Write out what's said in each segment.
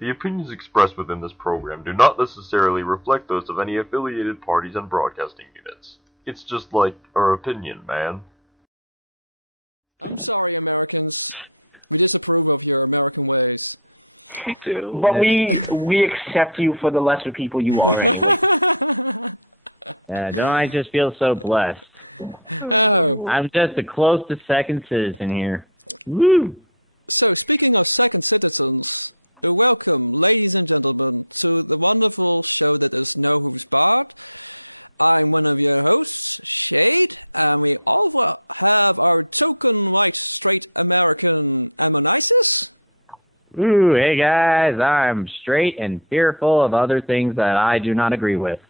The opinions expressed within this program do not necessarily reflect those of any affiliated parties and broadcasting units. It's just like our opinion, man. Me too. But we accept you for the lesser people you are anyway. Don't I just feel so blessed? I'm just a close to second citizen here. Woo! Ooh, hey guys, I'm straight and fearful of other things that I do not agree with.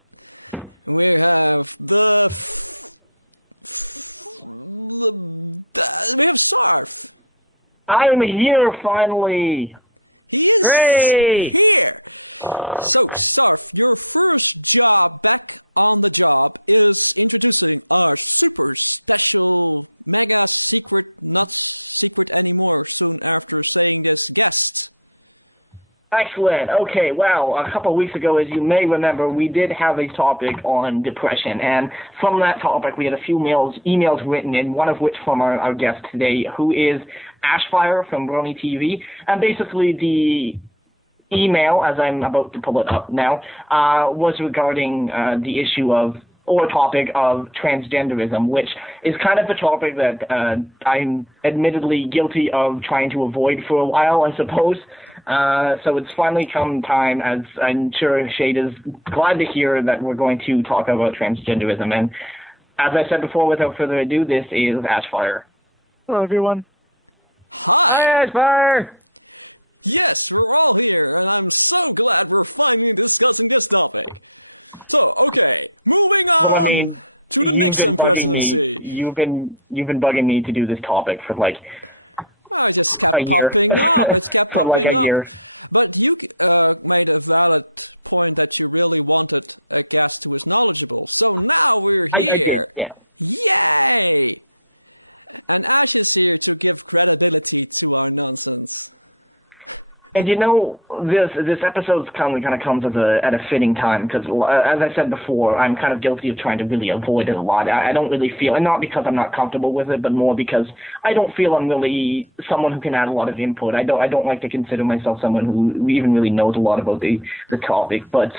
I'm here finally! Great! Excellent. Okay, well, a couple of weeks ago, as you may remember, we did have a topic on depression, and from that topic, we had a few emails written in, one of which from our guest today, who is Ashfire from Brony TV, and basically the email, as I'm about to pull it up now, was regarding the issue of, or topic of transgenderism, which is kind of a topic that I'm admittedly guilty of trying to avoid for a while, I suppose. So it's finally come time, as I'm sure Shade is glad to hear, that we're going to talk about transgenderism. And as I said before, without further ado, this is Ashfire. Hello, everyone. Hi, Ashfire! Well, I mean, you've been bugging me. You've been bugging me to do this topic for like a year. For like a year. I did, yeah. And you know, this episode kind of comes at a fitting time because, as I said before, I'm kind of guilty of trying to really avoid it a lot. I don't really feel, and not because I'm not comfortable with it, but more because I don't feel I'm really someone who can add a lot of input. I don't like to consider myself someone who even really knows a lot about the topic. But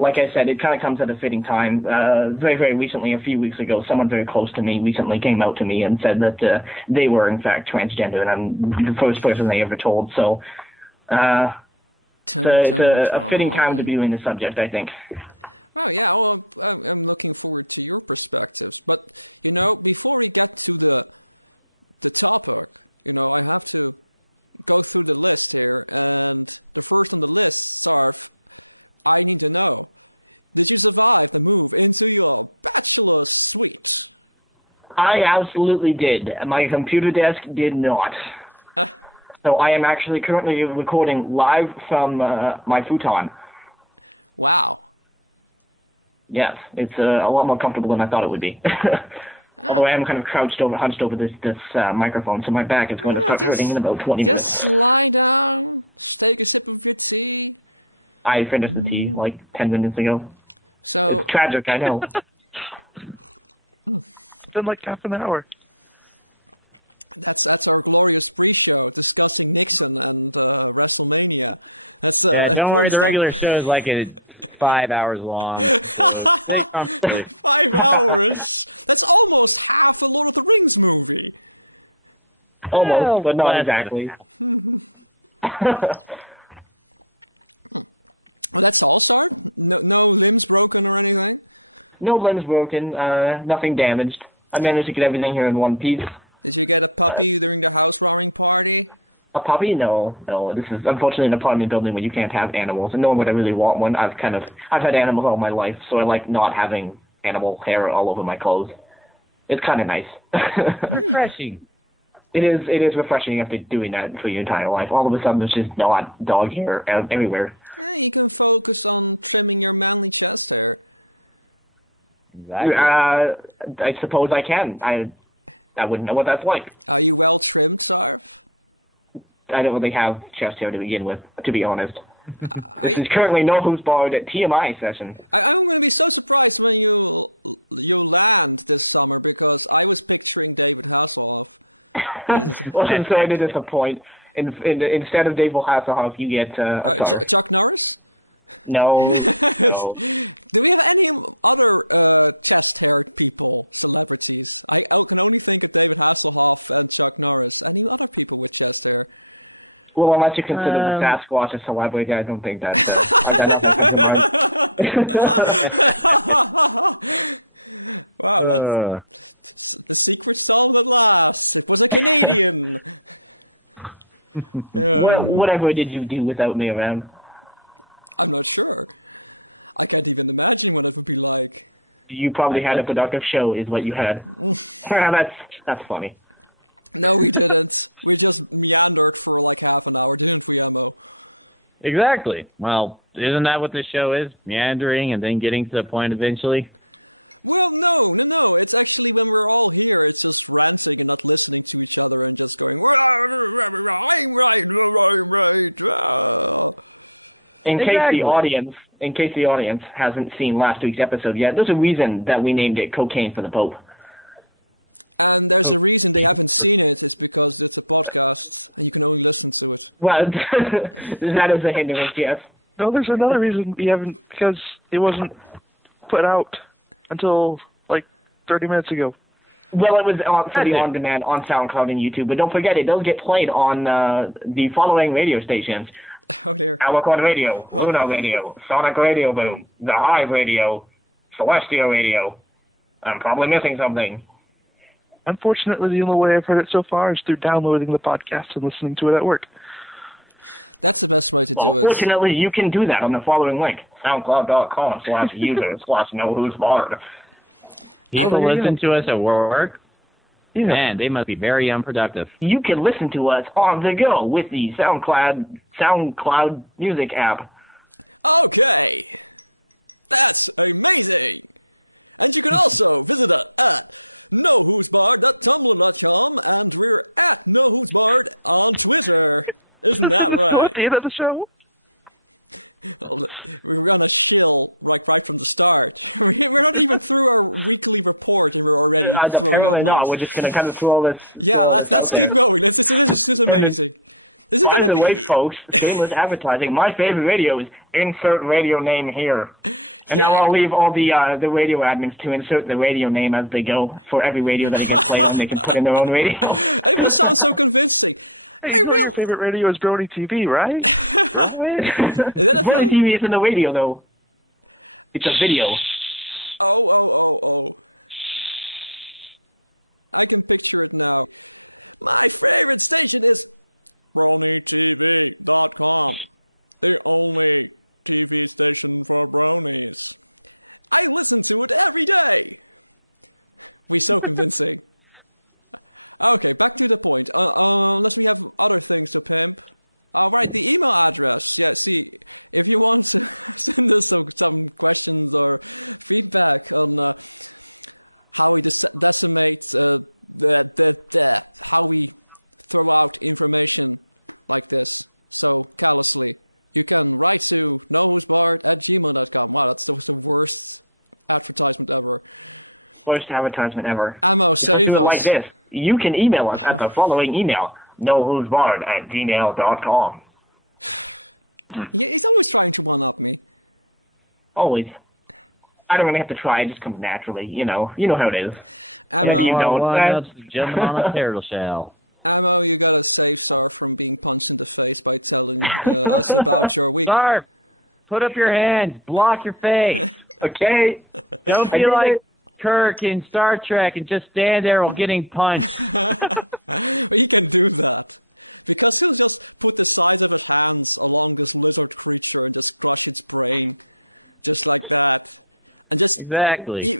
like I said, it kind of comes at a fitting time. Very, very recently, a few weeks ago, someone very close to me recently came out to me and said that they were in fact transgender, and I'm the first person they ever told. So. It's a fitting time to be doing the subject, I think. I absolutely did. My computer desk did not. So I am actually currently recording live from my futon. Yes, it's a lot more comfortable than I thought it would be. Although I am kind of hunched over this microphone, so my back is going to start hurting in about 20 minutes. I finished the tea like 10 minutes ago. It's tragic, I know. It's been like half an hour. Yeah, don't worry, the regular show is like 5 hours long, so stay comfortably. Almost, but not exactly. No limbs broken, nothing damaged. I managed to get everything here in one piece. A puppy? No. This is unfortunately an apartment building where you can't have animals, and nor would I really want one. I've had animals all my life, so I like not having animal hair all over my clothes. It's kind of nice. Refreshing. It is refreshing after doing that for your entire life. All of a sudden, there's just not dog hair everywhere. Exactly. I suppose I can. I wouldn't know what that's like. I don't really have chest hair to begin with, to be honest. This is currently No Who's Barred at TMI session. Well, I'm sorry to disappoint. Instead of Dave Hasselhoff, you get a Sarf. No. Well, unless you consider the Sasquatch a celebrity, I don't think that. I've got nothing comes to mind. Whatever did you do without me around? You probably had a productive show, is what you had. That's funny. Exactly. Well, isn't that what this show is? Meandering and then getting to the point eventually? In case the audience hasn't seen last week's episode yet, there's a reason that we named it Cocaine for the Pope. Well, that is a hindrance, yes. No, there's another reason we haven't, because it wasn't put out until like 30 minutes ago. Well, it was for the on-demand on SoundCloud and YouTube, but don't forget, it does get played on the following radio stations. Alicorn Radio, Luna Radio, Sonic Radio Boom, The Hive Radio, Celestial Radio. I'm probably missing something. Unfortunately, the only way I've heard it so far is through downloading the podcast and listening to it at work. Well, fortunately, you can do that on the following link, soundcloud.com/user/knowwho'sbarred. People listen to us at work? Yeah. Man, they must be very unproductive. You can listen to us on the go with the SoundCloud music app. Isn't this still at the end of the show? Apparently not. We're just going to kind of throw all this out there. And then, by the way, folks, shameless advertising. My favorite radio is insert radio name here. And now I'll leave all the radio admins to insert the radio name as they go for every radio that it gets played on. They can put in their own radio. Hey, you know your favorite radio is Brony TV, right? Right? Brony TV isn't a radio, though. It's a video. Worst advertisement ever. Let's do it like this. You can email us at the following email, knowwho'sbarred@gmail.com. Always. I don't really have to try, it just comes naturally, you know. You know how it is. Maybe you don't. Jumping on a turtle shell. Sarf, put up your hands, block your face. Okay. Don't be like Kirk in Star Trek and just stand there while getting punched. Exactly.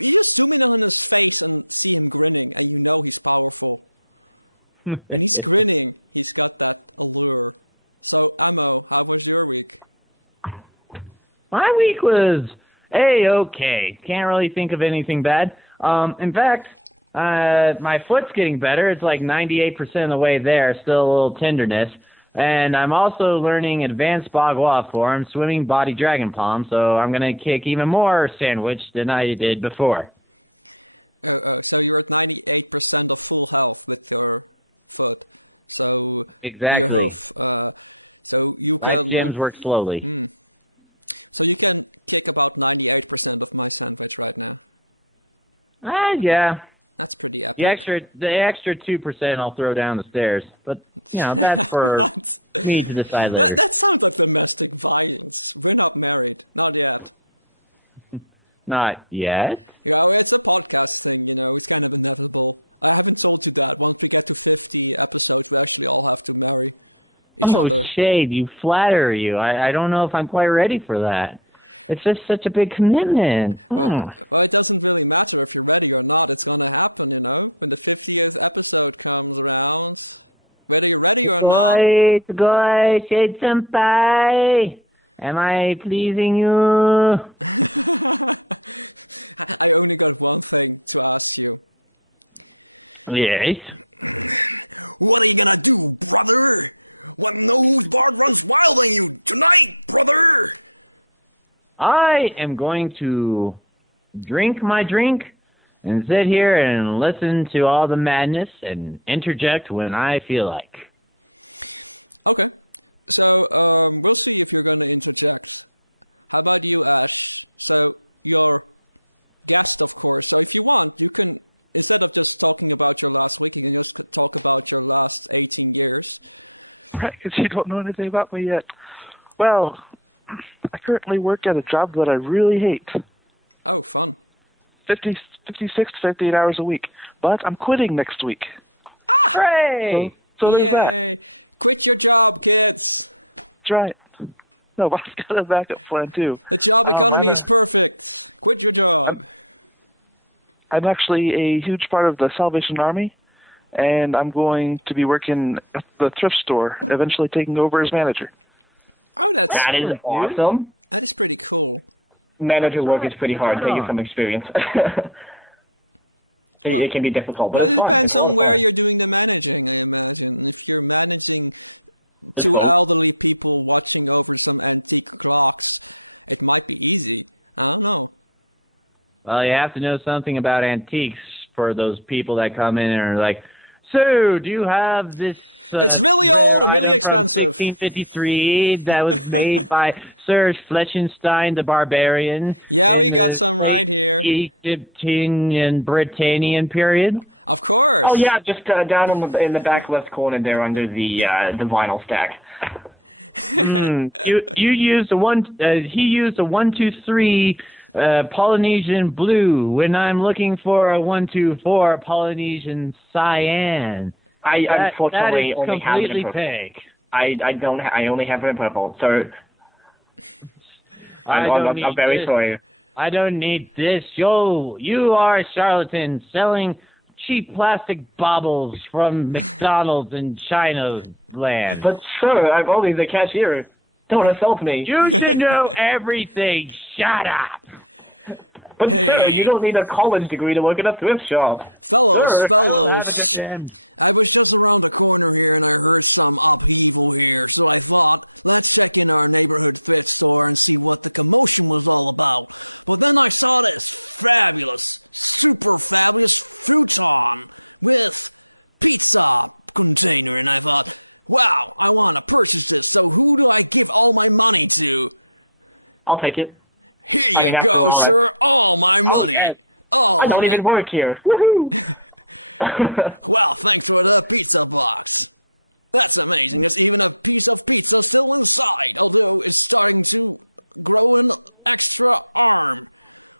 My week was okay. Can't really think of anything bad. In fact, my foot's getting better. It's like 98% of the way there. Still a little tenderness. And I'm also learning advanced Bagua form, swimming body dragon palm, so I'm going to kick even more sandwich than I did before. Exactly. Life gyms work slowly. Yeah. The extra 2% I'll throw down the stairs, but that's for me to decide later. Not yet. Oh, Shade, you flatter you. I don't know if I'm quite ready for that. It's just such a big commitment. Sugoi, Shade Senpai. Am I pleasing you? Yes. I am going to drink my drink and sit here and listen to all the madness and interject when I feel like. Right, because you don't know anything about me yet. Well, I currently work at a job that I really hate. 56 to 58 hours a week. But I'm quitting next week. Hooray! So there's that. That's right. No, but I've got a backup plan too. I'm I'm actually a huge part of the Salvation Army, and I'm going to be working at the thrift store, eventually taking over as manager. That is awesome. Manager work is pretty hard. Take it from experience. It can be difficult, but it's fun. It's a lot of fun. It's both. Well, you have to know something about antiques for those people that come in and are like, so, do you have this rare item from 1653 that was made by Sir Flechenstein the Barbarian in the late Egyptian and Britannian period? Oh yeah, just down in the back left corner there under the vinyl stack. You used a one. He used a 123 Polynesian blue when I'm looking for a 124 Polynesian cyan. I unfortunately only have it in purple. Pink. I don't. I only have it in purple. So I'm very sorry. I don't need this. You are a charlatan selling cheap plastic baubles from McDonald's in China land. But sir, I'm only the cashier. Don't insult me. You should know everything. Shut up. But sir, you don't need a college degree to work at a thrift shop. Sir, I will have it condemned. I'll take it. I mean, after all, that's... Oh, yes. I don't even work here. Woohoo!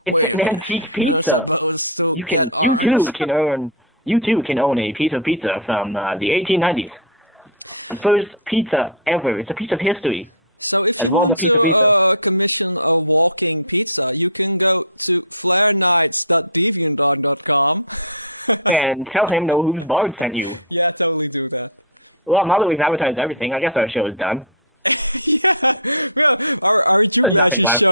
It's an antique pizza. You too can own a piece of pizza from the 1890s. The first pizza ever. It's a piece of history, as well as a piece of pizza. And tell him no Hooves Bard sent you. Well, now that we've advertised everything, I guess our show is done. There's nothing left.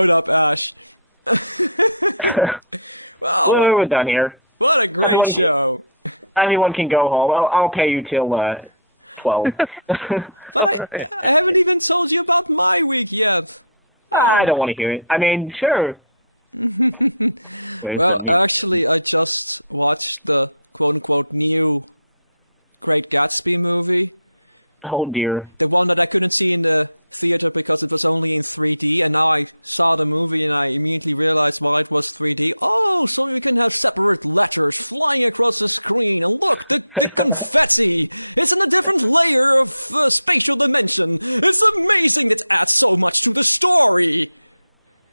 We're done here. Everyone can go home. I'll pay you till 12. All right. I don't want to hear it. I mean, sure. Where's the music? Oh dear.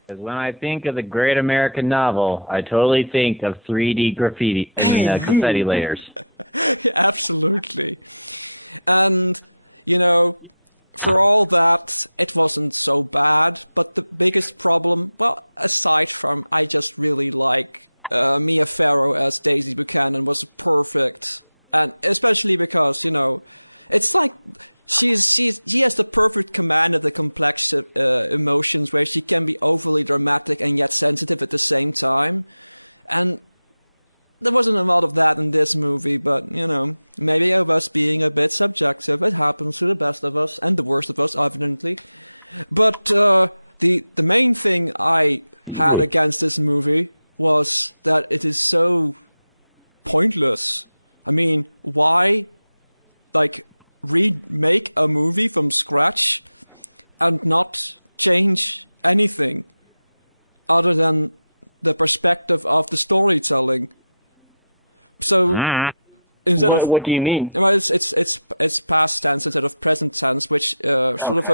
Because when I think of the great American novel, I totally think of 3D graffiti, confetti layers. What do you mean? Okay.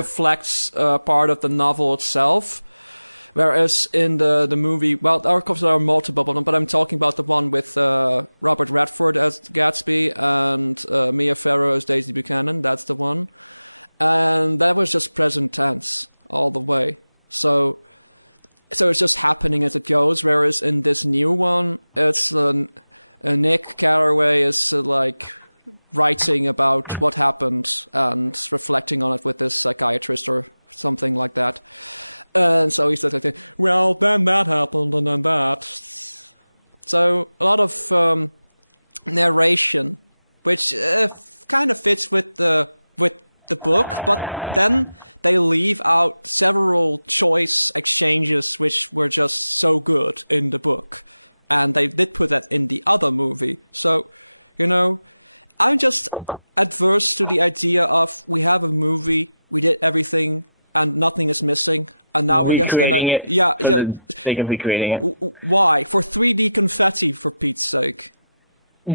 Recreating it for the sake of recreating it.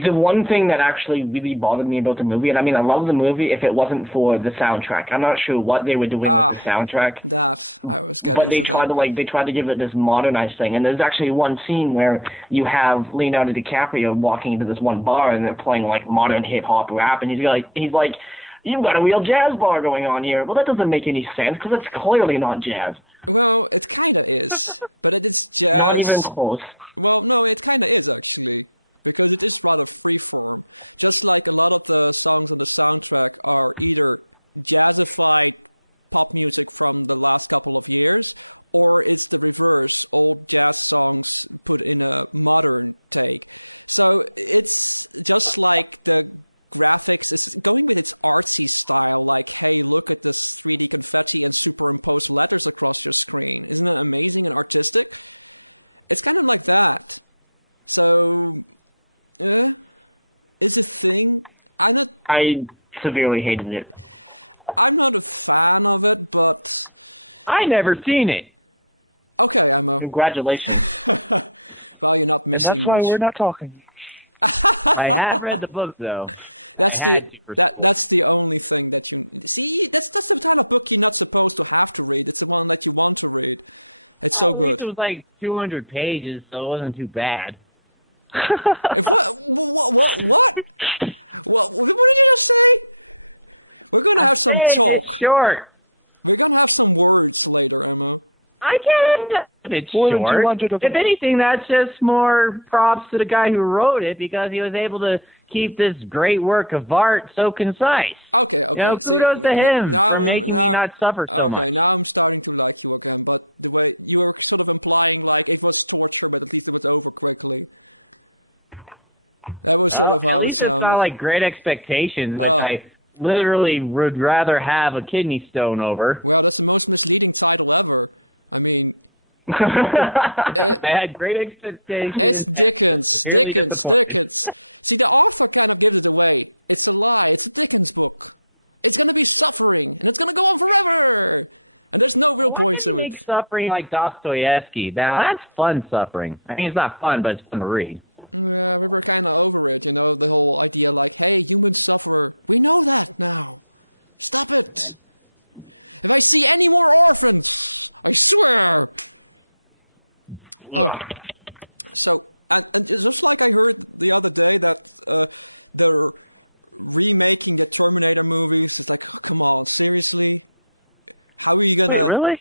The one thing that actually really bothered me about the movie, and I mean, I love the movie if it wasn't for the soundtrack. I'm not sure what they were doing with the soundtrack, but they tried to give it this modernized thing. And there's actually one scene where you have Leonardo DiCaprio walking into this one bar and they're playing like modern hip hop rap, and he's like, you've got a real jazz bar going on here. Well, that doesn't make any sense because it's clearly not jazz. Not even close. I severely hated it. I never seen it. Congratulations. And that's why we're not talking. I have read the book, though. I had to for school. Well, at least it was like 200 pages, so it wasn't too bad. I'm saying it's short. I can't. It's More than short. 200 of them. If anything, that's just more props to the guy who wrote it because he was able to keep this great work of art so concise. You know, kudos to him for making me not suffer so much. Well, at least it's not like Great Expectations, which I literally would rather have a kidney stone over. I had great expectations and was severely disappointed. Why can't he make suffering like Dostoevsky? Now, that's fun suffering. I mean, it's not fun, but it's fun to read. Ugh. Wait, really?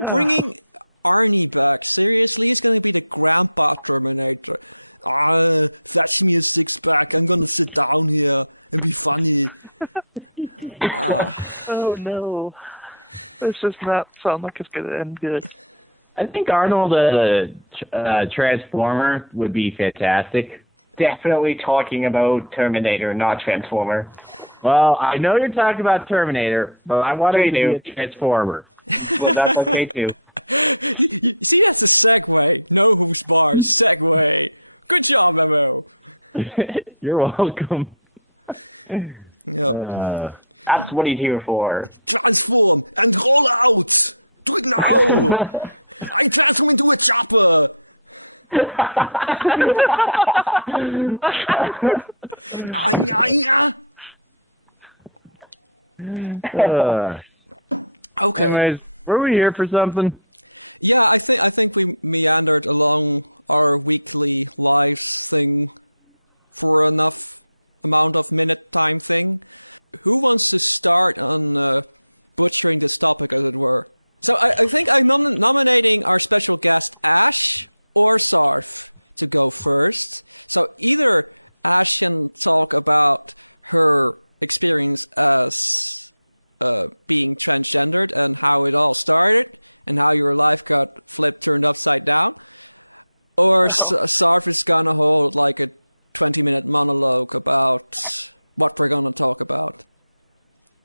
Ah. Oh no. This does not sound like it's going to end good. I think Arnold Transformer would be fantastic. Definitely talking about Terminator, not Transformer. Well, I know you're talking about Terminator, but I want to be a Transformer. Well, that's okay too. You're welcome. That's what he's here for. Anyways, were we here for something?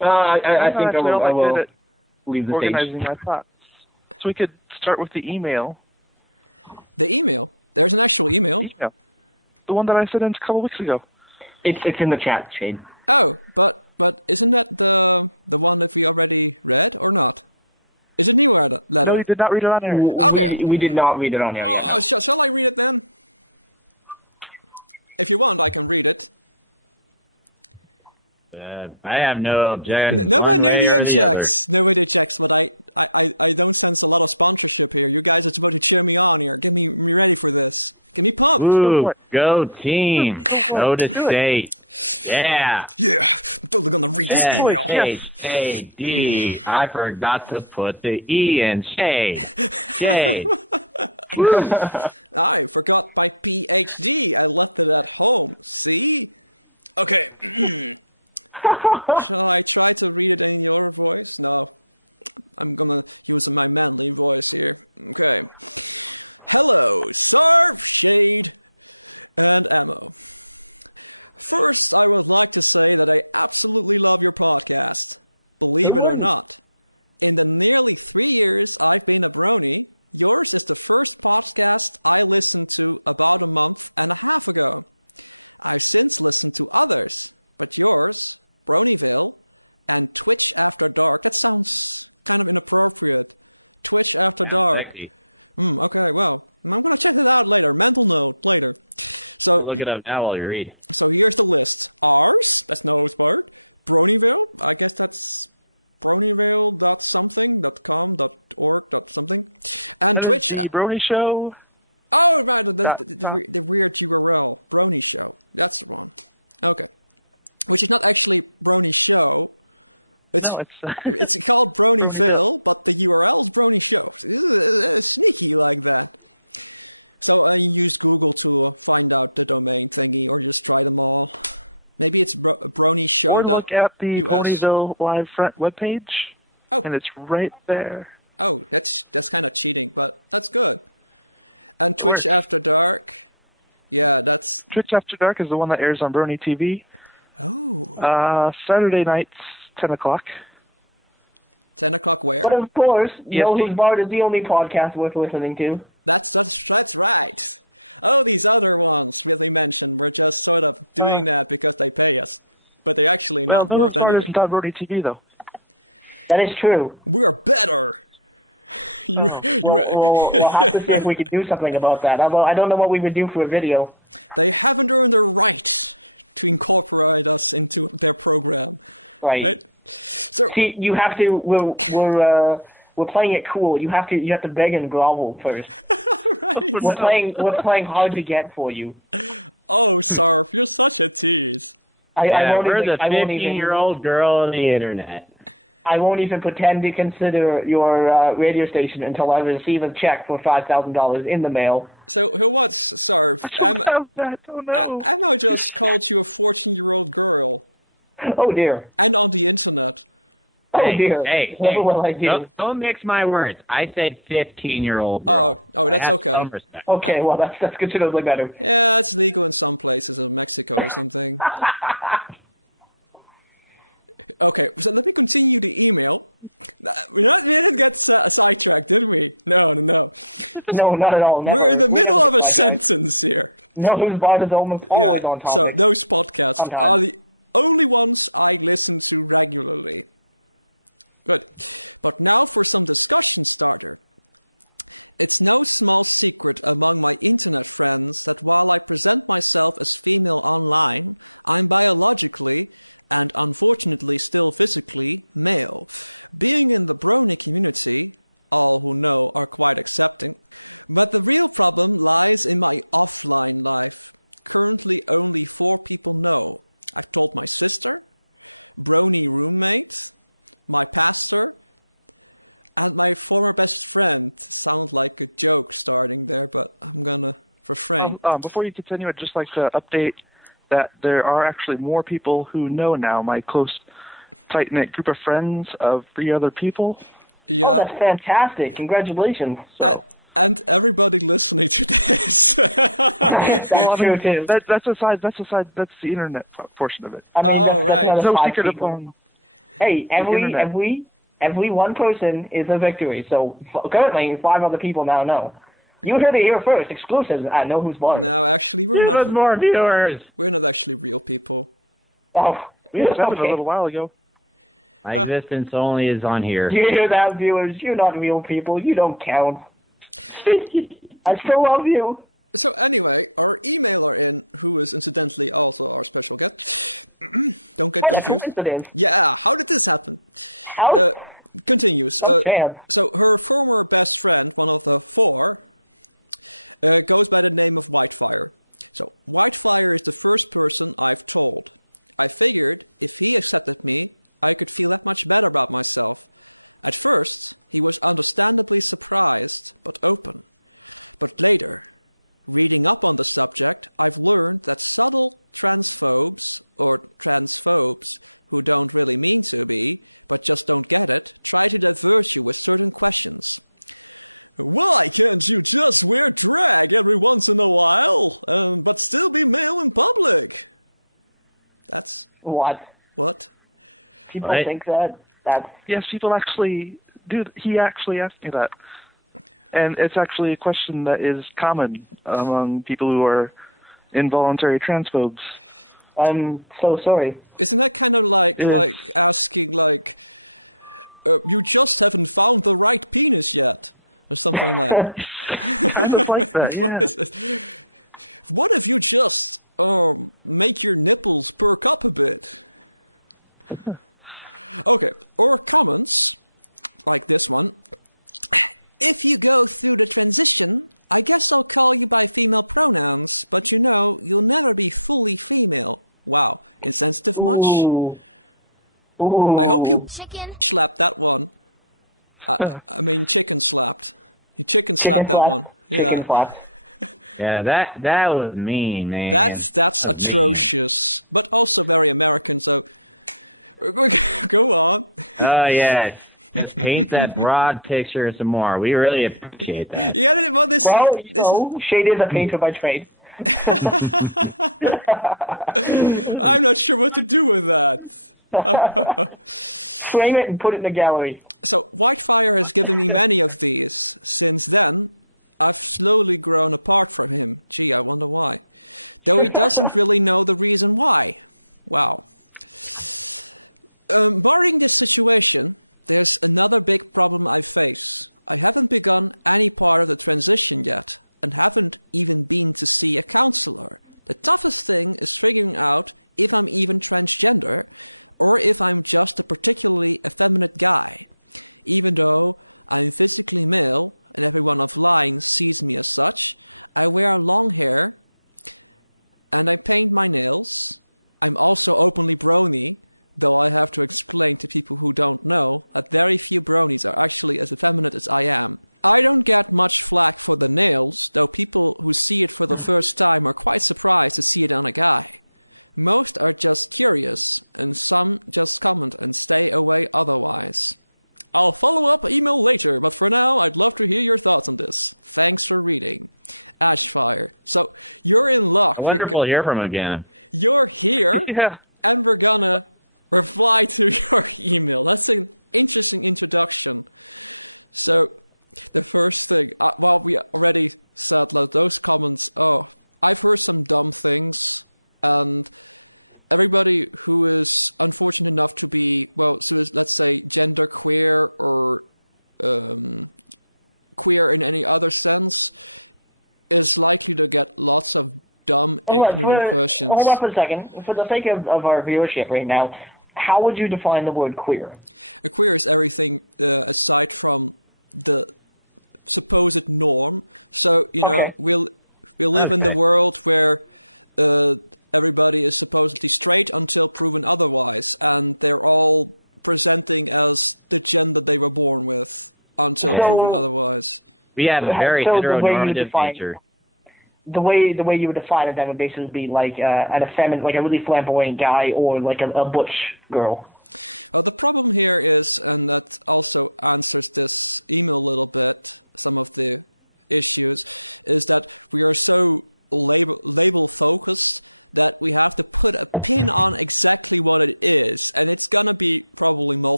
Well, I think I will good at leave the organizing stage. my thoughts. So we could start with the email. Email. The one that I sent in a couple weeks ago. It's in the chat, Shade. No, you did not read it on air. We did not read it on air yet, no. I have no objections one way or the other. Woo, go team. Go to state. Yeah. Shade's voice, yes. S-H-A-D. I forgot to put the E in shade. Shade. Woo. Who wouldn't? Sounds sexy. I'll look it up now while you read. That is the BronyShow.com. No, it's Brony Bill. Or look at the Ponyville Live Front webpage, and it's right there. It works. Twitch After Dark is the one that airs on Brony TV. Saturday nights, 10 o'clock. But of course, Yes, No Who's Barred is the only podcast worth listening to. Well, No Hooves Barred isn't on Brony TV, though. That is true. Oh. Well, we'll have to see if we can do something about that. Although I don't know what we would do for a video. Right. See, you have to. We're playing it cool. You have to beg and grovel first. Oh, We're no. playing hard to get for you. We're the 15-year-old girl on the internet. I won't even pretend to consider your radio station until I receive a check for $5,000 in the mail. I don't have that. Oh no. Oh dear. Oh dear. Hey, What will I do? don't mix my words. I said 15-year-old girl. I have some respect. Okay, well that's considerably better. No, not at all. Never. We never get sidetracked. No Who's Barred is almost always on topic. Sometimes. Before you continue, I'd just like to update that there are actually more people who know now. My close, tight-knit group of friends of 3 other people. Oh, that's fantastic! Congratulations. So That's well, true too. That's the internet portion of it. I mean, that's another No 5 secret people. upon. Hey, every one person is a victory. So currently, 5 other people now know. You heard it here first. Exclusives at Know Who's Barred. Give us more viewers. Oh, We had 7 okay. a little while ago. My existence only is on here. You hear that, viewers? You're not real people. You don't count. I still love you. What a coincidence. How? Some chance. What? People What? think that? That's... Yes, people actually do. He actually asked me that. And it's actually a question that is common among people who are involuntary transphobes. I'm so sorry. It's kind of like that, yeah. Ooh. Ooh. Chicken. Chicken flap. Chicken flap. Yeah, that was mean, man. That was mean. Oh, yes. Just paint that broad picture some more. We really appreciate that. Well, you know, Shade is a painter by trade. Frame it and put it in the gallery. I wonder if we'll hear from him again. Yeah. Hold on for a second. For the sake of our viewership right now, how would you define the word queer? Okay. Okay. So We have a very so the way you heteronormative define nature. the way you would define it then would basically be like an effeminate, like a really flamboyant guy, or like a butch girl.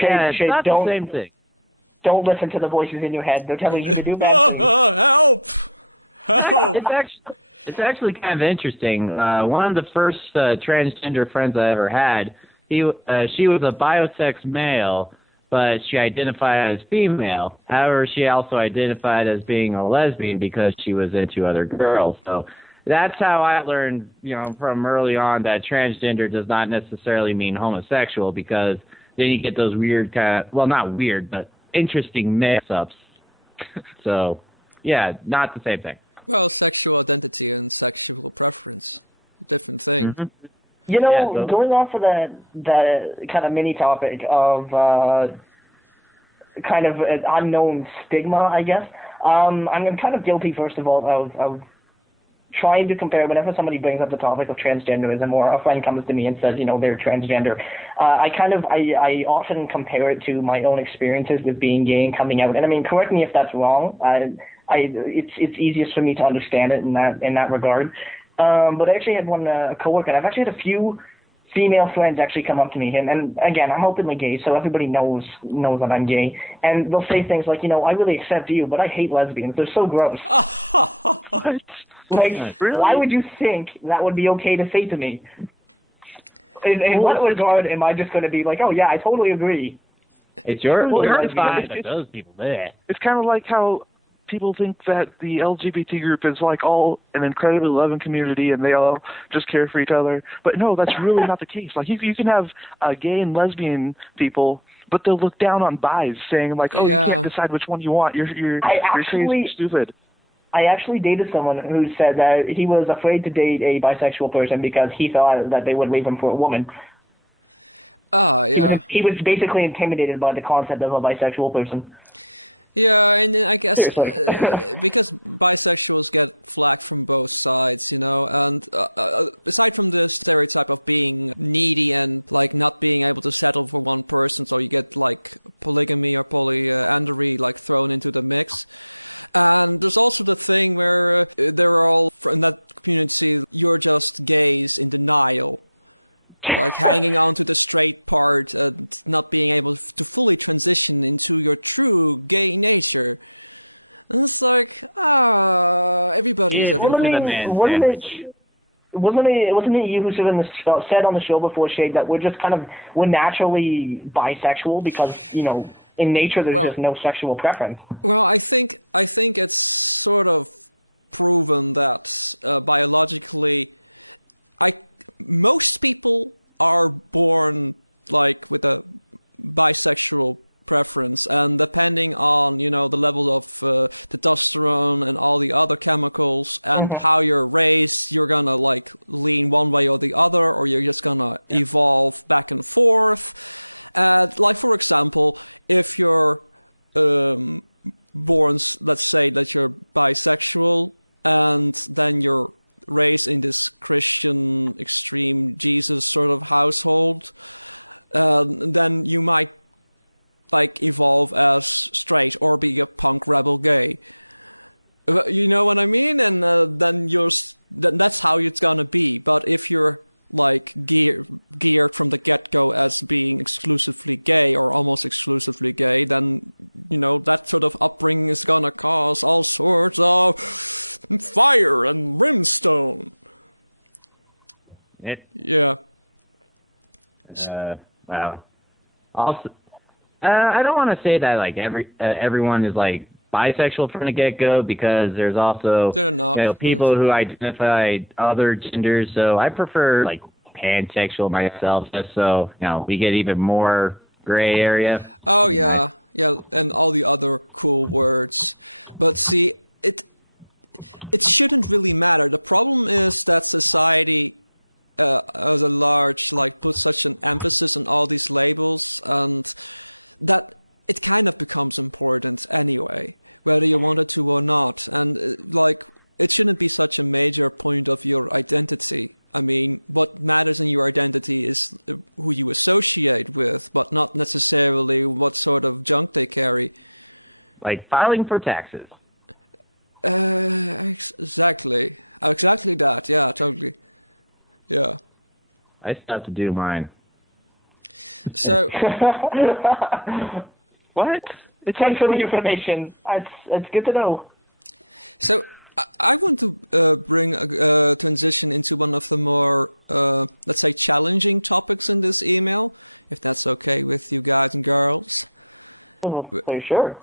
Yeah, it's Shade, not the same thing. don't listen to the voices in your head. They're telling you to do bad things. It's actually kind of interesting. One of the first transgender friends I ever had, she was a biosex male, but she identified as female. However, she also identified as being a lesbian because she was into other girls. So that's how I learned, from early on that transgender does not necessarily mean homosexual, because then you get those weird not weird, but interesting mix-ups. So, yeah, not the same thing. Mm-hmm. Going off of the kind of mini topic of kind of an unknown stigma, I guess. I'm kind of guilty, first of all, of trying to compare whenever somebody brings up the topic of transgenderism, or a friend comes to me and says, they're transgender. I often compare it to my own experiences with being gay and coming out. And I mean, correct me if that's wrong. It's easiest for me to understand it in that regard. But I actually had a coworker, and I've actually had a few female friends actually come up to me, and again, I'm openly gay, so everybody knows that I'm gay, and they'll say things like, I really accept you, but I hate lesbians. They're so gross. What? Like, really? Why would you think that would be okay to say to me? In what regard am I just going to be like, oh yeah, I totally agree? It's your it's- but those people there. It's kind of like how people think that the LGBT group is like all an incredibly loving community and they all just care for each other. But no, that's really not the case. Like you can have gay and lesbian people, but they'll look down on bis, saying like, "Oh, you can't decide which one you want. You're crazy, stupid." I actually dated someone who said that he was afraid to date a bisexual person because he thought that they would leave him for a woman. He was basically intimidated by the concept of a bisexual person. Seriously. Give Well, I to the mean, man wasn't sandwich. it? Wasn't it you who said on the show before, Shade, that we're naturally bisexual because in nature there's just no sexual preference. Hmm. It. Wow. Also, I don't want to say that like everyone is like bisexual from the get go because there's also people who identify other genders. So I prefer like pansexual myself, just so we get even more gray area. That'd be nice. Like filing for taxes. I still have to do mine. What? It's Thanks for the actually information. It's good to know. For sure.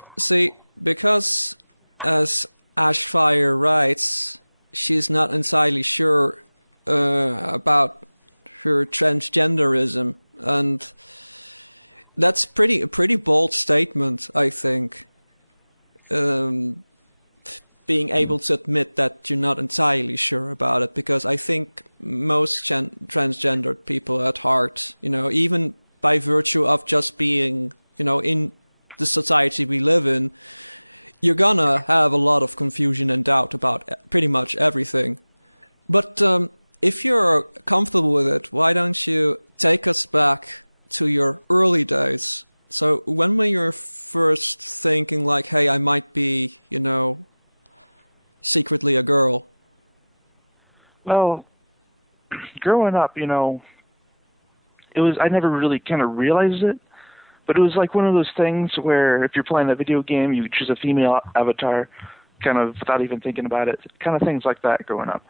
well, growing up, it was I never really kind of realized it, but it was like one of those things where if you're playing a video game, you choose a female avatar, kind of without even thinking about it, kind of things like that growing up.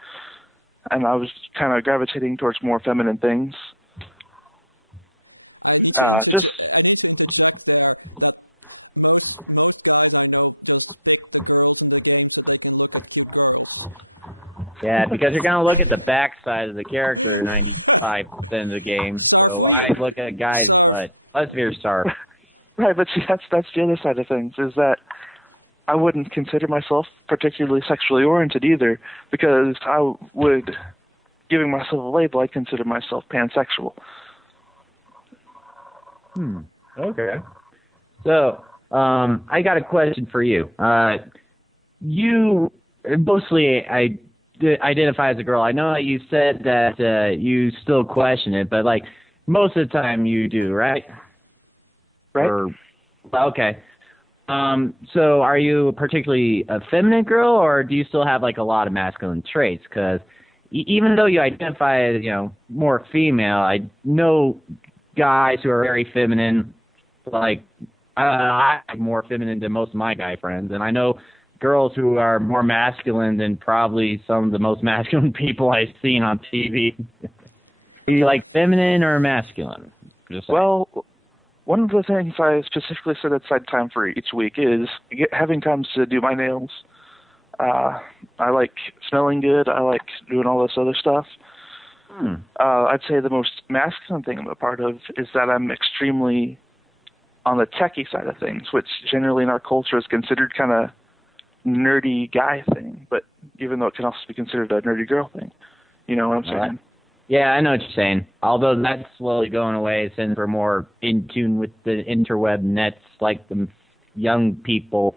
And I was kind of gravitating towards more feminine things. Just Yeah, because you're gonna look at the backside of the character 95% of the game. So I look at guys' butt. Let's be star. right, but see, that's the other side of things is that I wouldn't consider myself particularly sexually oriented either, because I would, giving myself a label, I'd consider myself pansexual. Okay. So I got a question for you. You mostly identify as a girl. I know that you said that you still question it, but like most of the time you do, right? Right. Okay. So are you particularly a feminine girl, or do you still have like a lot of masculine traits? Because even though you identify as, more female, I know guys who are very feminine, like I'm more feminine than most of my guy friends, and I know girls who are more masculine than probably some of the most masculine people I've seen on TV. Are you like feminine or masculine? Well, one of the things I specifically set aside time for each week is having time to do my nails. I like smelling good. I like doing all this other stuff. I'd say the most masculine thing I'm a part of is that I'm extremely on the techie side of things, which generally in our culture is considered kind of nerdy guy thing, but even though it can also be considered a nerdy girl thing. You know what I'm saying? Yeah, I know what you're saying. Although that's slowly going away since we're more in tune with the interweb nets, like the young people.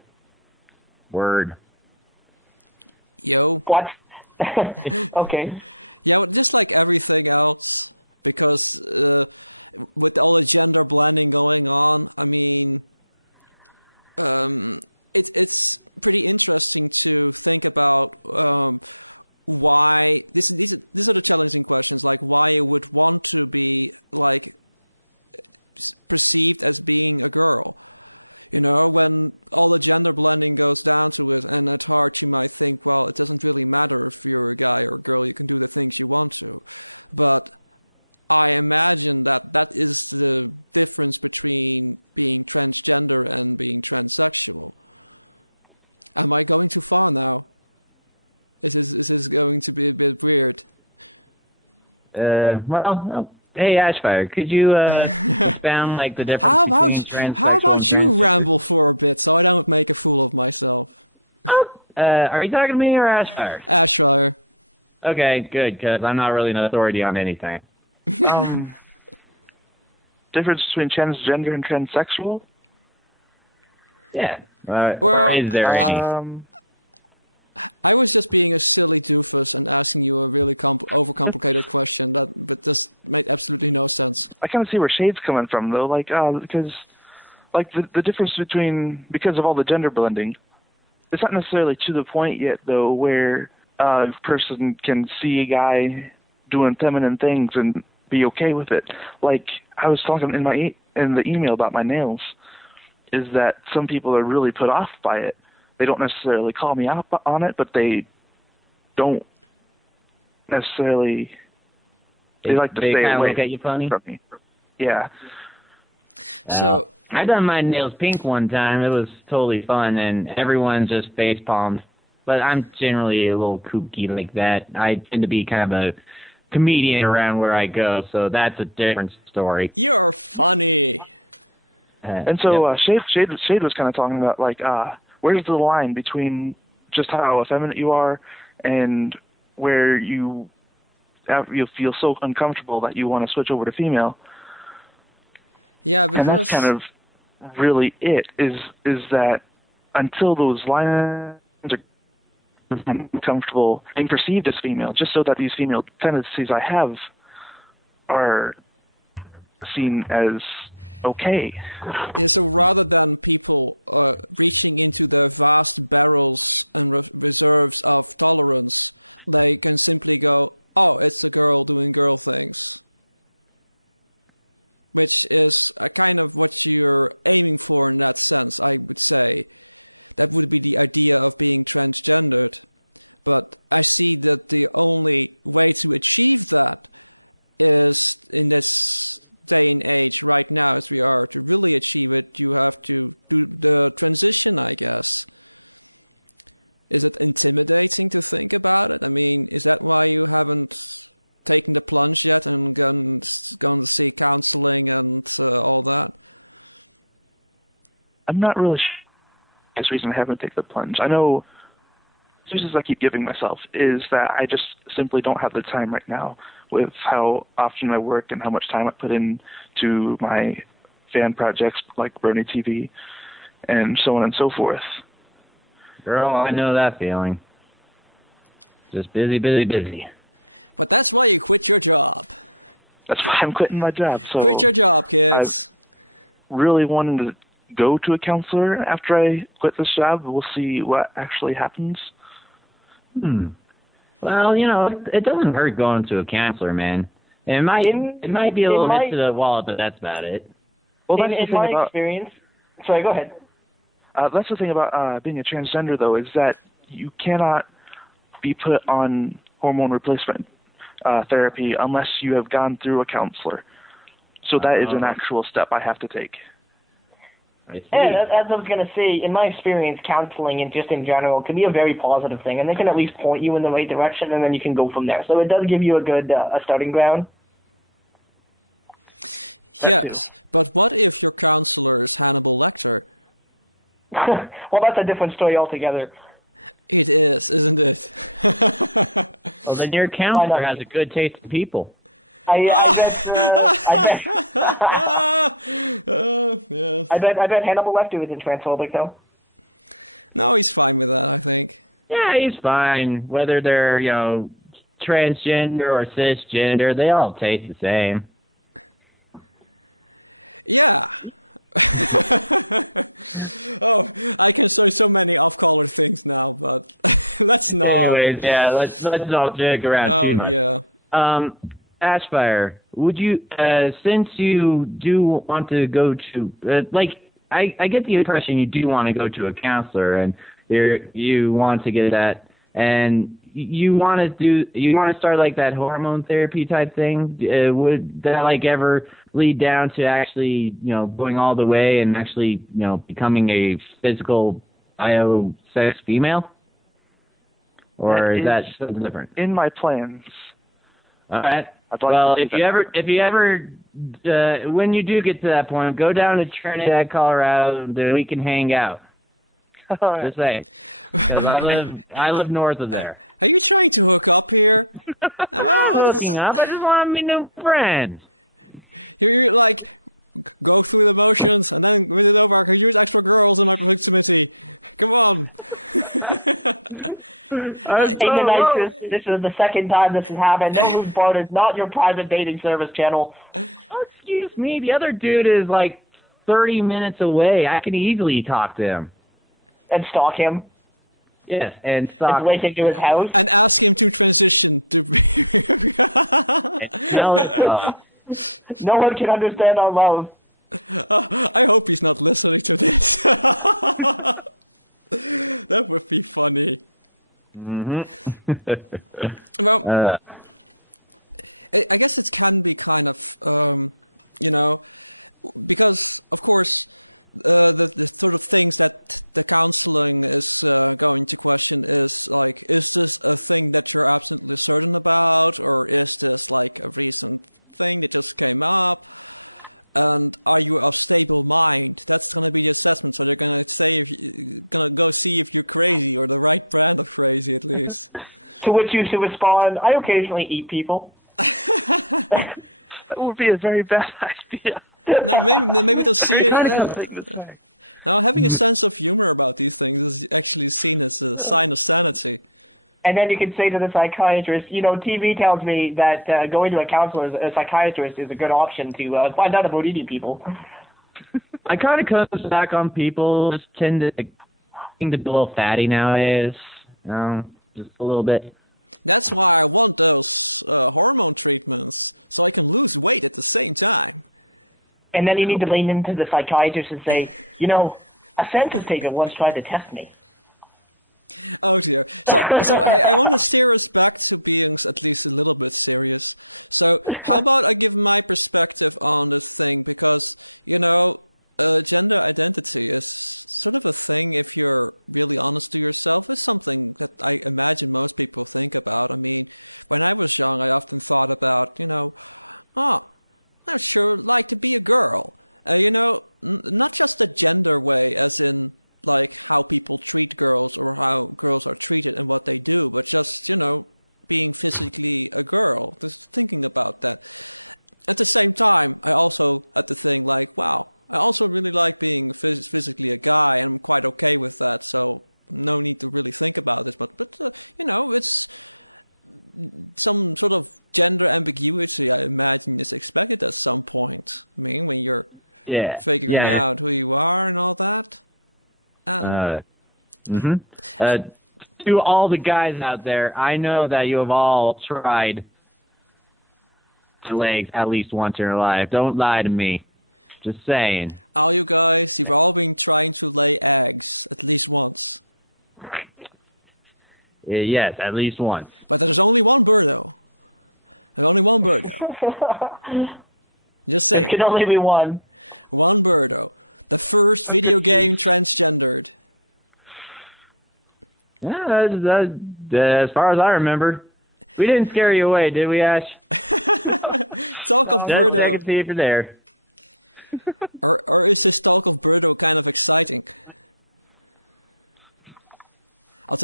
Word. What? Okay. Hey, Ashfire, could you expound like the difference between transsexual and transgender? Are you talking to me or Ashfire? Okay, good, because I'm not really an authority on anything. Difference between transgender and transsexual? Yeah. Or is there any? I kind of see where Shade's coming from, though, because, the difference because of all the gender blending, it's not necessarily to the point yet, though, where a person can see a guy doing feminine things and be okay with it. Like, I was talking in the email about my nails, is that some people are really put off by it. They don't necessarily call me out on it, but they don't necessarily... They like to stay away look at you funny? from me. Yeah. Well, I done my nails pink one time. It was totally fun, and everyone just face palmed. But I'm generally a little kooky like that. I tend to be kind of a comedian around where I go, so that's a different story. And so Shade was kind of talking about where's the line between just how effeminate you are and where you feel so uncomfortable that you want to switch over to female. And that's kind of really it, is that until those lines are uncomfortable being perceived as female, just so that these female tendencies I have are seen as okay. I'm not really sure. This reason I haven't taken the plunge. I know excuses I keep giving myself is that I just simply don't have the time right now with how often I work and how much time I put in to my fan projects like Brony TV. and so on and so forth. Girl, I know that feeling. Just busy, busy, busy. That's why I'm quitting my job. So I really wanted to go to a counselor after I quit this job. We'll see what actually happens. Well, you know, it doesn't hurt going to a counselor, man. It might be a little hit to the wallet, but that's about it. Well, that's in my experience. Sorry, go ahead. That's the thing about being a transgender, though, is that you cannot be put on hormone replacement therapy unless you have gone through a counselor. So that is an actual step I have to take. And as I was going to say, in my experience, counseling and just in general can be a very positive thing, and they can at least point you in the right direction, and then you can go from there. So it does give you a good a starting ground. That too. Well, that's a different story altogether. Well, then your counselor has a good taste in people. I bet I bet Hannibal Lecter isn't transphobic, though. Yeah, he's fine. Whether they're, you know, transgender or cisgender, they all taste the same. Anyways, yeah, let's not joke around too much. Ashfire, would you, since you do want to go to, I get the impression you do want to go to a counselor, and you want to get that, and you want to start like that hormone therapy type thing. Would that like ever lead down to actually, you know, going all the way and actually, you know, becoming a physical bio-sex female? Or is that something different? In my plans. All right. Well, if you ever, when you do get to that point, go down to Trinidad, Colorado, then we can hang out. All right. Just saying, because I live north of there. I'm not hooking up. I just want to meet new friends. This is the second time this has happened. No Hooves Bar is not your private dating service channel. Oh, excuse me. The other dude is like 30 minutes away. I can easily talk to him. And stalk him? Yes, and stalk him. And break into his house? And smell his sauce. No one can understand our love. To which you should respond, I occasionally eat people. That would be a very bad idea. Very kind of thing to say. And then you can say to the psychiatrist, you know, TV tells me that going to a counselor, a psychiatrist, is a good option to find out about eating people. I kind of comes back on people just tend to be a little fatty nowadays. You know, just a little bit. And then you need to lean into the psychiatrist and say, you know, a census taker once tried to test me. Yeah. Yeah. To all the guys out there, I know that you have all tried legs at least once in your life. Don't lie to me. Just saying. Yes, at least once. There can only be one. I'm confused. Yeah, as far as I remember. We didn't scare you away, did we, Ash? No, Just check and see if you're there.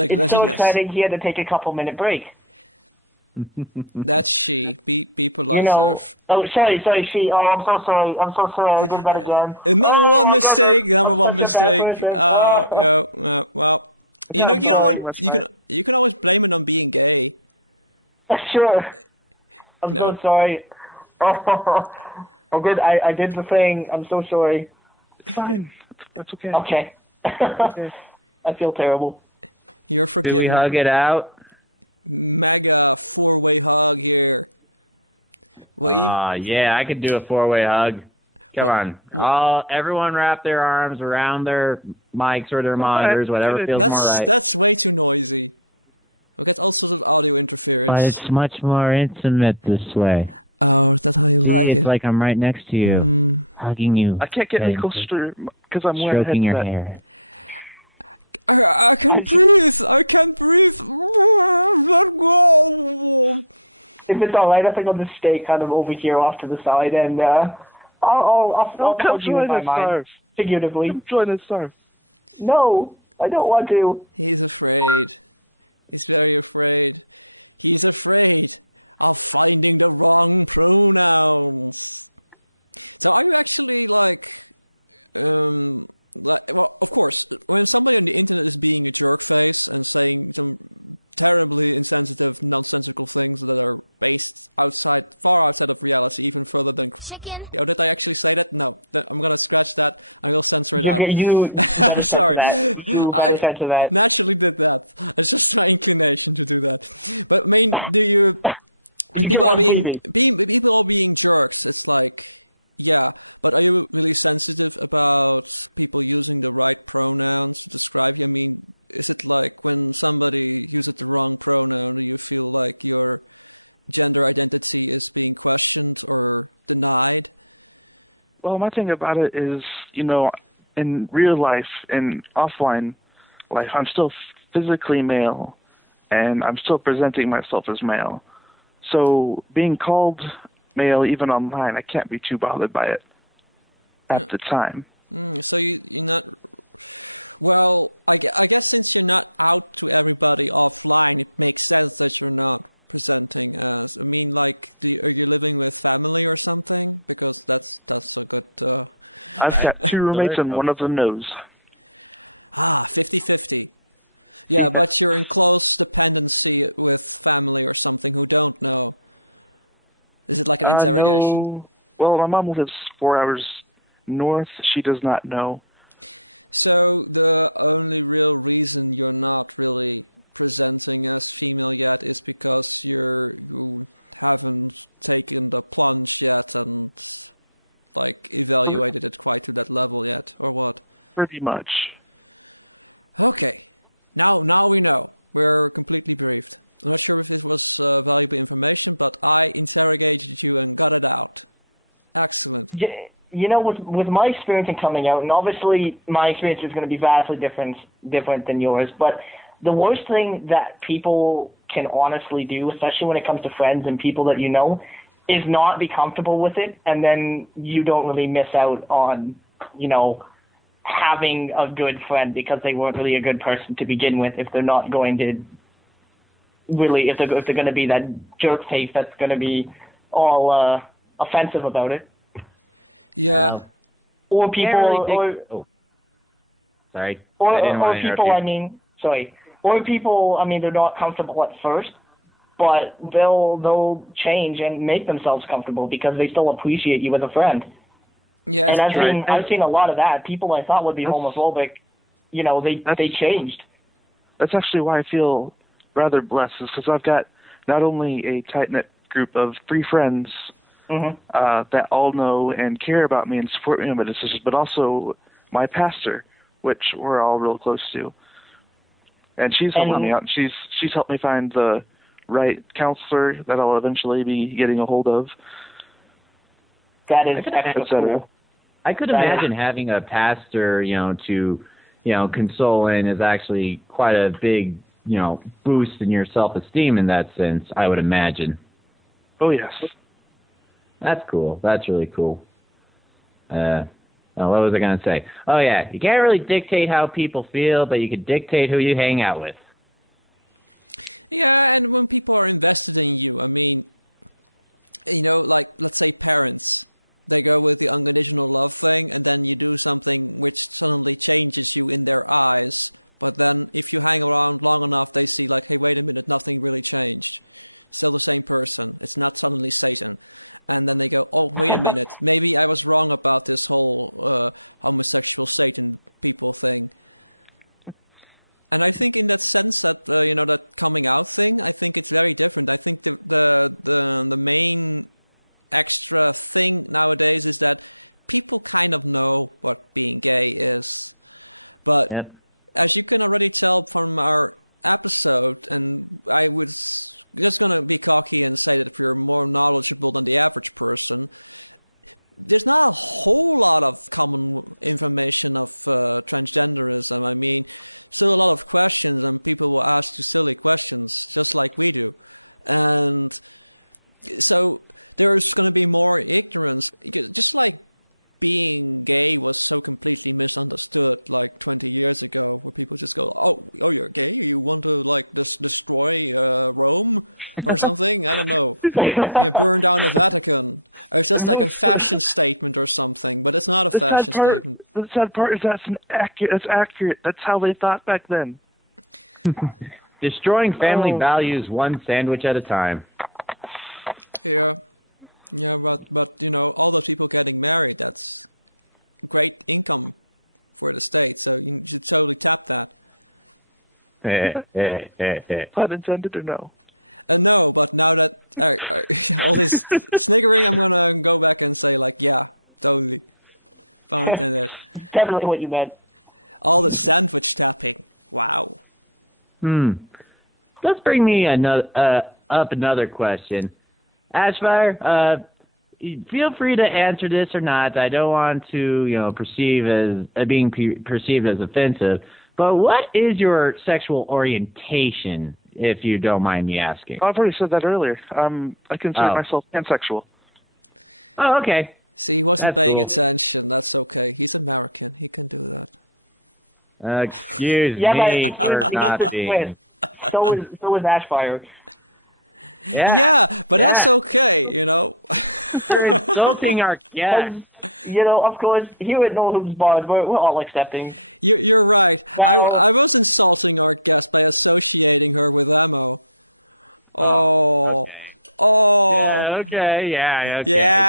It's so exciting he had to take a couple-minute break. You know, oh, sorry, she, oh, I'm so sorry, I did that again. Oh my goodness, I'm such a bad person. Oh. No, I'm sorry. Too much, right? Sure. I'm so sorry. Oh, I did the thing. I'm so sorry. It's fine. That's okay. Okay. Okay. I feel terrible. Did we hug it out? Yeah, I could do a 4-way hug. Come on. Everyone wrap their arms around their mics or their monitors, whatever feels more right. But it's much more intimate this way. See, it's like I'm right next to you, hugging you. I can't get any closer because I'm wearing a stroking your headset. hair. If it's all right, I think I'll just stay kind of over here off to the side, and I'll come hold you in join my us, mind, Sarv. figuratively. Come join us, Sarv. No, I don't want to. Chicken. You better censor that. You better censor that. You get one creepy. Well, my thing about it is, you know, in real life and offline life, I'm still physically male, and I'm still presenting myself as male. So being called male even online, I can't be too bothered by it at the time. I've got 2 roommates and one of them knows. See that? No. Well, my mom lives 4 hours north. She does not know. Pretty much. You know, with my experience in coming out, and obviously my experience is going to be vastly different than yours, but the worst thing that people can honestly do, especially when it comes to friends and people that you know, is not be comfortable with it, and then you don't really miss out on, you know, having a good friend because they weren't really a good person to begin with if they're not going to really, if they're going to be that jerk face that's going to be all offensive about it. Well, or people, sorry. Or people, I mean, they're not comfortable at first, but they'll change and make themselves comfortable because they still appreciate you as a friend. And I've seen a lot of that. People I thought would be homophobic, they changed. That's actually why I feel rather blessed, is because I've got not only a tight-knit group of 3 friends that all know and care about me and support me in my decisions, but also my pastor, which we're all real close to. And she's helping me out, and she's helped me find the right counselor that I'll eventually be getting a hold of. That is extra cool. I could imagine having a pastor, to, console in is actually quite a big, boost in your self-esteem in that sense, I would imagine. Oh, yes. That's cool. That's really cool. What was I going to say? Oh, yeah. You can't really dictate how people feel, but you can dictate who you hang out with. Yep. And the sad part is that's accurate. That's how they thought back then. Destroying family values one sandwich at a time. Pun intended or no? Definitely what you meant. Let's bring me up another question. Ashfire, feel free to answer this or not. I don't want to, perceive as being perceived as offensive. But what is your sexual orientation, if you don't mind me asking? I've already said that earlier. I consider myself pansexual. Oh, okay. That's cool. Excuse me for not being. So is Ashfire. Yeah. You're insulting our guests. Of course, here at No Hooves Bar, we're all accepting. Well. Oh, okay. Yeah, okay, yeah, okay.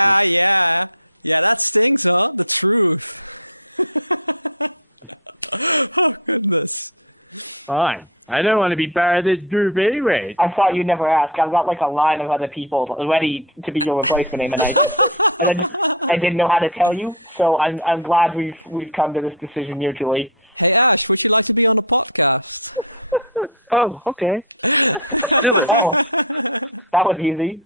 Fine. I don't want to be part of this group anyway. I thought you'd never ask. I've got like a line of other people ready to be your replacement name, and I didn't know how to tell you. So I'm glad we've come to this decision mutually. Oh, okay. Let's do this. Oh, that was easy.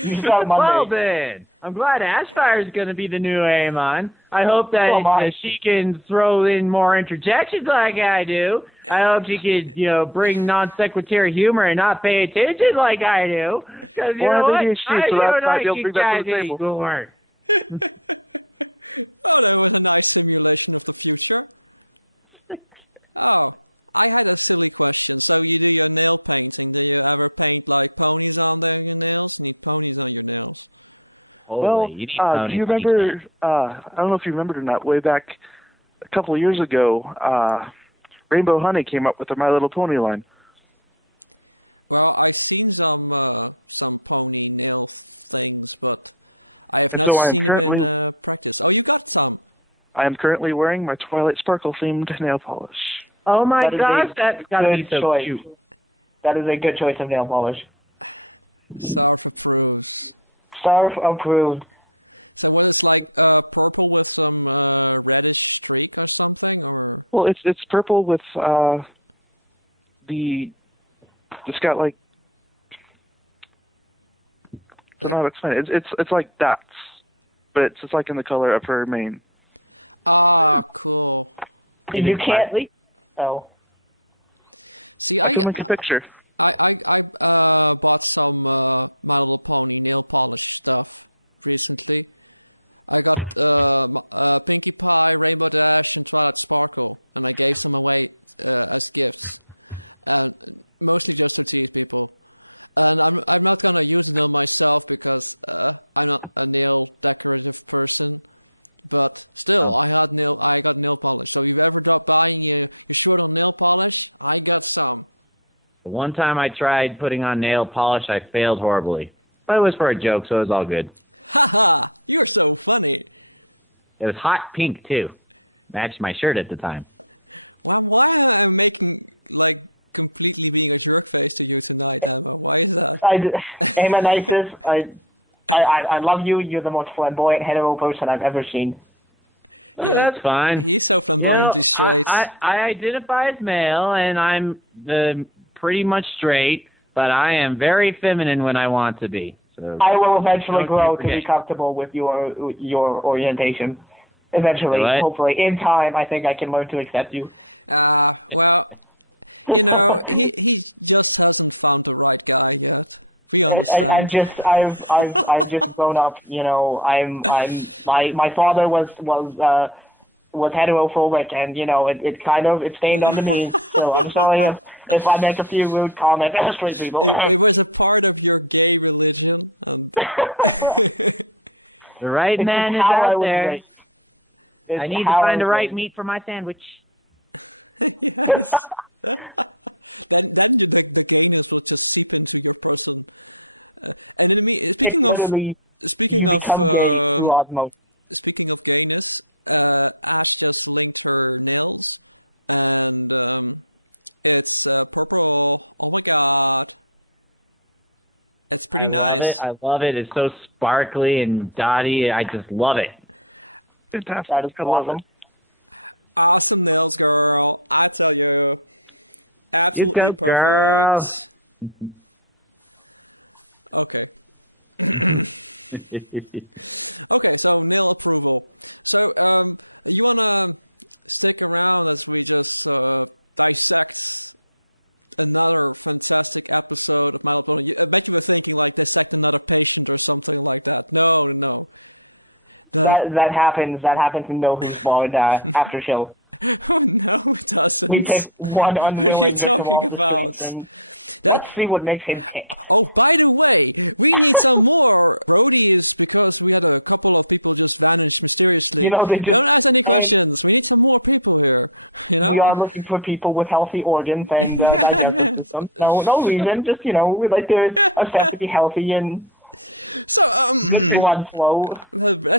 You start Monday. Well then, I'm glad Ashfire's going to be the new Amon. I hope that she can throw in more interjections like I do. I hope she could, bring non sequitur humor and not pay attention like I do. Because you know what? I don't like you guys anymore. Well, do you remember, I don't know if you remembered or not, way back a couple of years ago, Rainbow Honey came up with the My Little Pony line. And so I am currently I am currently wearing my Twilight Sparkle themed nail polish. Oh my gosh, that's gotta be so choice. cute. That is a good choice of nail polish. Star approved. Well, it's purple with it's got like, I don't know how to explain it. It's like dots, but it's like in the color of her mane. You can't. Oh. I can link a picture. Oh. The one time I tried putting on nail polish, I failed horribly. But it was for a joke, so it was all good. It was hot pink, too. Matched my shirt at the time. Amonisis, I love you. You're the most flamboyant hetero person I've ever seen. Oh, that's fine. You know, I identify as male, and I'm pretty much straight, but I am very feminine when I want to be. So I will eventually grow to be comfortable with your orientation. Eventually, hopefully, in time, I think I can learn to accept you. I've just grown up. You know, my father was heterophobic, and you know, it stained onto me. So I'm sorry if I make a few rude comments to straight people. The right man is out there. I need to find the right meat for my sandwich. It's literally, you become gay through osmosis. I love it. I love it. It's so sparkly and dotty. I just love it. Fantastic. That is awesome. You go, girl. That happens in No Who's Barred after show. We pick one unwilling victim off the streets and let's see what makes him tick. You know, and we are looking for people with healthy organs and digestive systems. No reason, just, you know, we like their stuff to be healthy and good blood flow.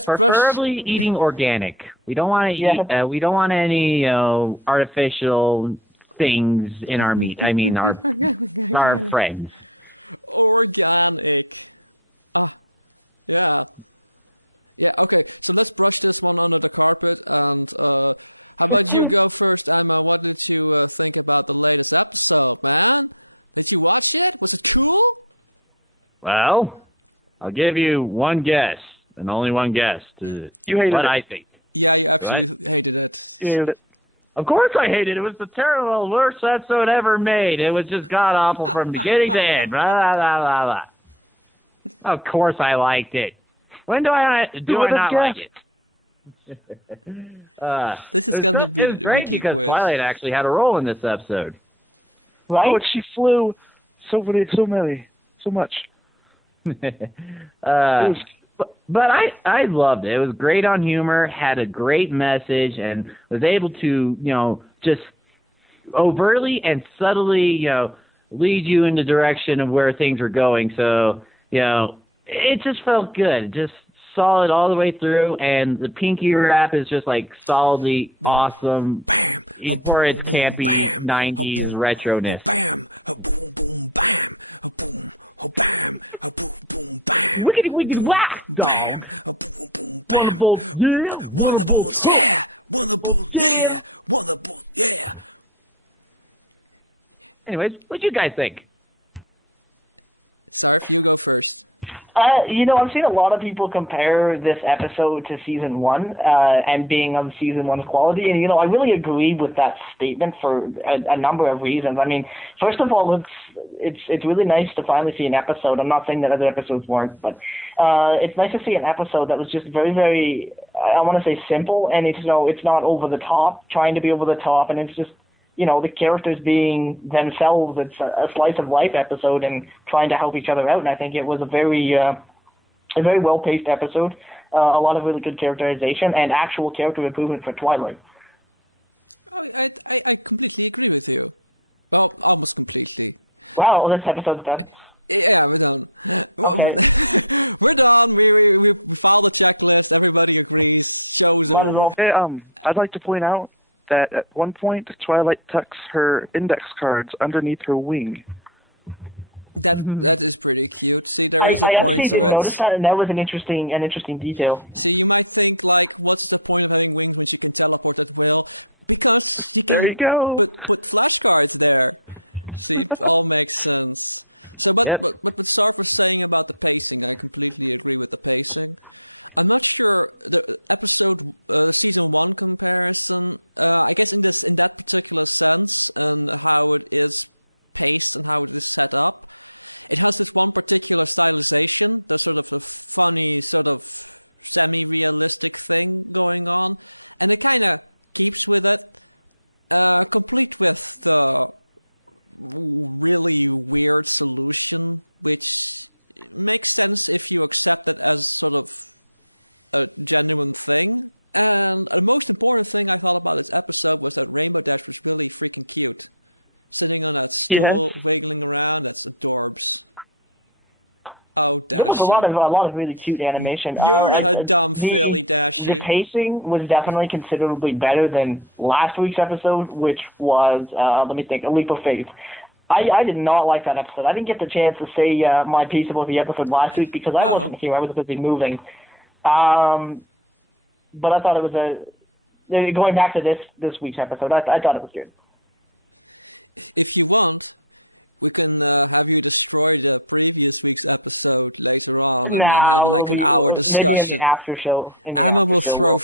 Preferably eating organic. We don't want to eat. We don't want any artificial things in our meat. I mean, our friends. Well, I'll give you one guess, and only one guess to what I think. What? You hated it. Of course I hated it. It was the terrible, worst episode ever made. It was just god-awful from beginning to end. Blah, blah, blah, blah, blah. Of course I liked it. When do I not like it? It was great because Twilight actually had a role in this episode. Right? Oh, and she flew so much. But I loved it. It was great on humor, had a great message, and was able to, you know, just overtly and subtly, you know, lead you in the direction of where things were going. So, you know, it just felt good. Just solid all the way through, and the pinky rap is just like solidly awesome for its campy 90s retroness. Wickety wickety whack, dog. Wanna bolt, yeah, wanna bolt, huh? Bolt jam. Anyways, what do you guys think? I've seen a lot of people compare this episode to season one, and being of season one's quality, and I really agree with that statement for a number of reasons. I mean, first of all, it's really nice to finally see an episode. I'm not saying that other episodes weren't, but it's nice to see an episode that was just very, very, I want to say simple, and it's not over the top, trying to be over the top, and it's just the characters being themselves. It's a slice of life episode and trying to help each other out. And I think it was a very well paced episode. A lot of really good characterization and actual character improvement for Twilight. Wow, this episode's done. Okay, might as well. Hey, I'd like to point out that at one point, Twilight tucks her index cards underneath her wing. I actually did notice that, and that was an interesting detail. There you go. Yep. Yes. There was a lot of really cute animation. The pacing was definitely considerably better than last week's episode, which was let me think, A Leap of Faith. I did not like that episode. I didn't get the chance to say my piece about the episode last week because I wasn't here. I was busy moving. But I thought it was going back to this week's episode. I thought it was good. Now we maybe in the after show. In the after show, we'll.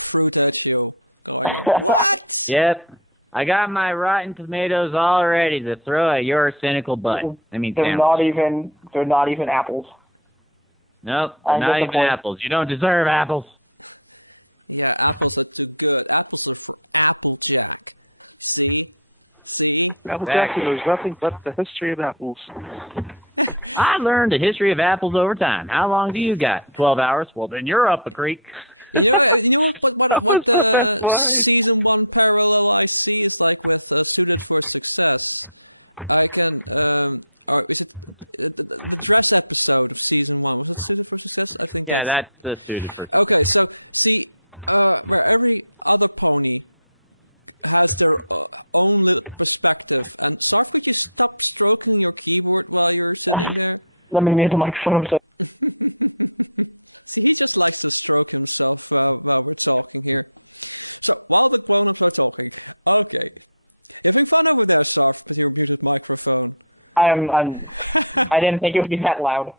Yep. I got my rotten tomatoes all ready to throw at your cynical butt. I mean, they're sandwich. not even apples. Nope, not even apples. You don't deserve apples. Apple Jackson knows nothing but the history of apples. I learned the history of apples over time. How long do you got? 12 hours? Well, then you're up a creek. That was the best line. Yeah, that's the suited person. Let me mute the microphone. I'm sorry. I didn't think it would be that loud.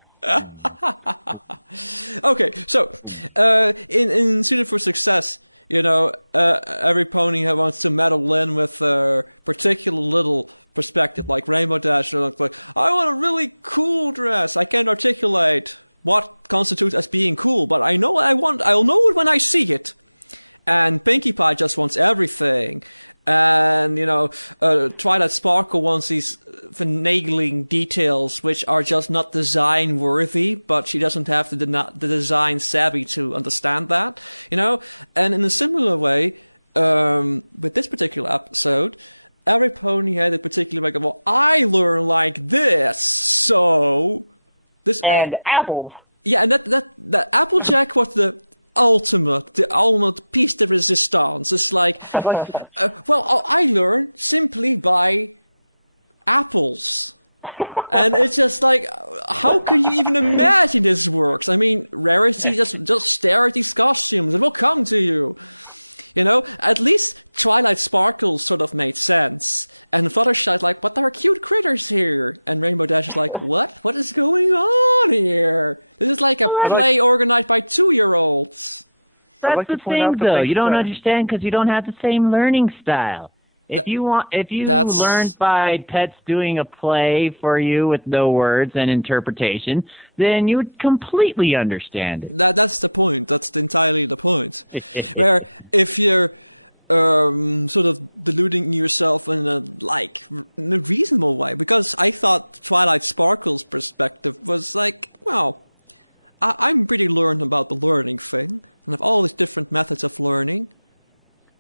And apples. I'd like to, I'd like That's like to the point thing, out that though. they You don't said- understand because you don't have the same learning style. If you learned by pets doing a play for you with no words and interpretation, then you would completely understand it.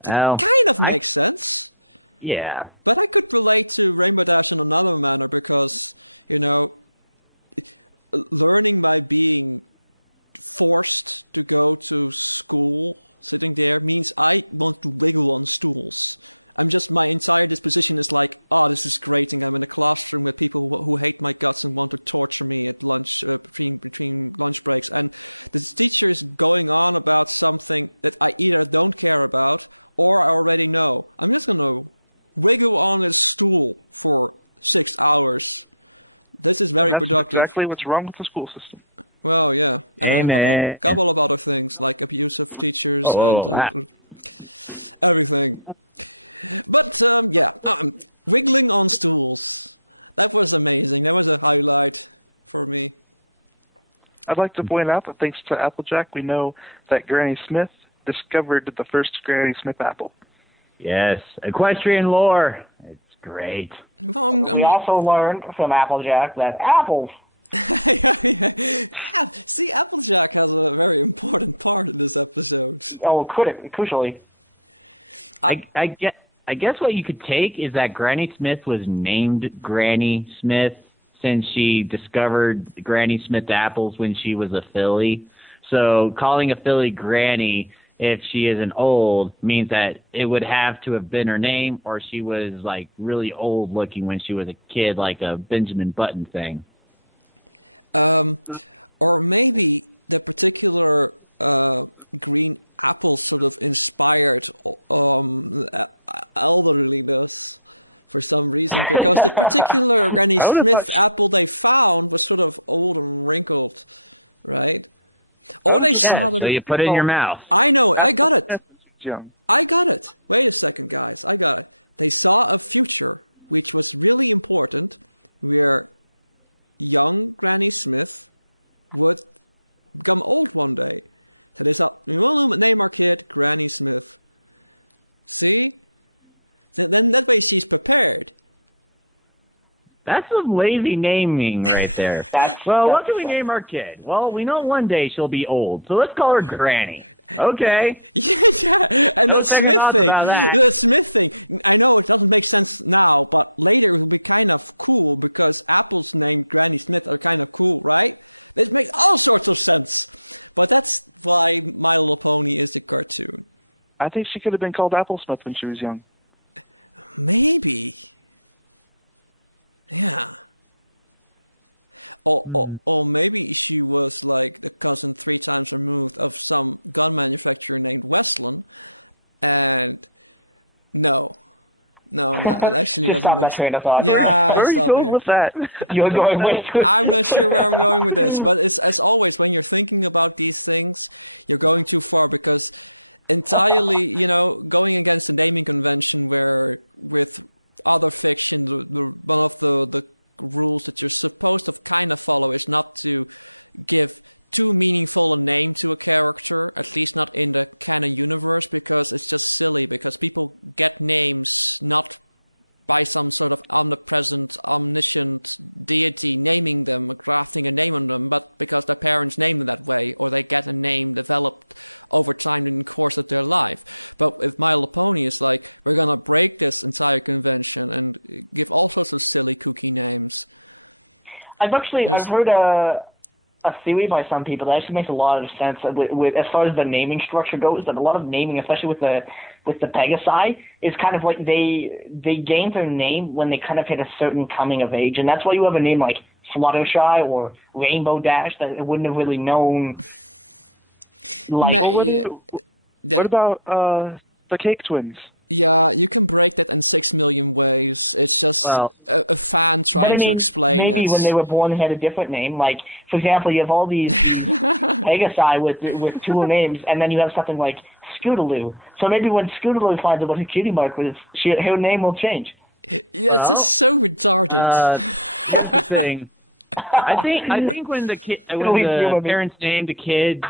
Well, yeah. That's exactly what's wrong with the school system. Amen. Ah. I'd like to point out that thanks to Applejack, we know that Granny Smith discovered the first Granny Smith apple. Yes, equestrian lore. It's great. We also learned from Applejack that apples. Oh, crucially. I guess what you could take is that Granny Smith was named Granny Smith since she discovered Granny Smith apples when she was a filly. So calling a filly Granny if she isn't old means that it would have to have been her name, or she was like really old looking when she was a kid, like a Benjamin Button thing. I would have thought. I would have just. Yeah, so you put it in your mouth. Apple Smith when she was young. That's some lazy naming right there. Well, what can we name our kid? Well, we know one day she'll be old, so let's call her Granny. Okay. No second thoughts about that. I think she could have been called Apple Smith when she was young. Hmm. Just stop that train of thought. Where are you going with that? You're going way too. I've heard a theory by some people that actually makes a lot of sense with as far as the naming structure goes. That a lot of naming, especially with the Pegasi, is kind of like they gain their name when they kind of hit a certain coming of age, and that's why you have a name like Fluttershy or Rainbow Dash that it wouldn't have really known. Like, well, what about the Cake Twins? Well, but I mean, maybe when they were born they had a different name. Like, for example, you have all these Pegasi with two names, and then you have something like Scootaloo. So maybe when Scootaloo finds out what her cutie mark was, her name will change. Well, here's the thing. I think when the parents name the kids,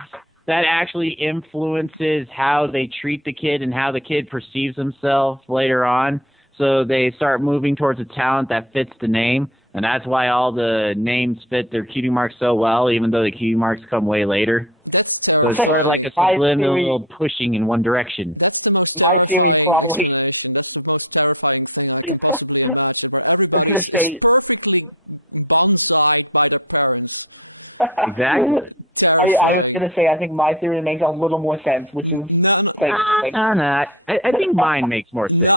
that actually influences how they treat the kid and how the kid perceives himself later on. So they start moving towards a talent that fits the name, and that's why all the names fit their cutie marks so well, even though the cutie marks come way later. So it's sort of like a subliminal pushing in one direction. My theory probably... I was going to say... Exactly. I was going to say, I think my theory makes a little more sense, which is... No. I think mine makes more sense.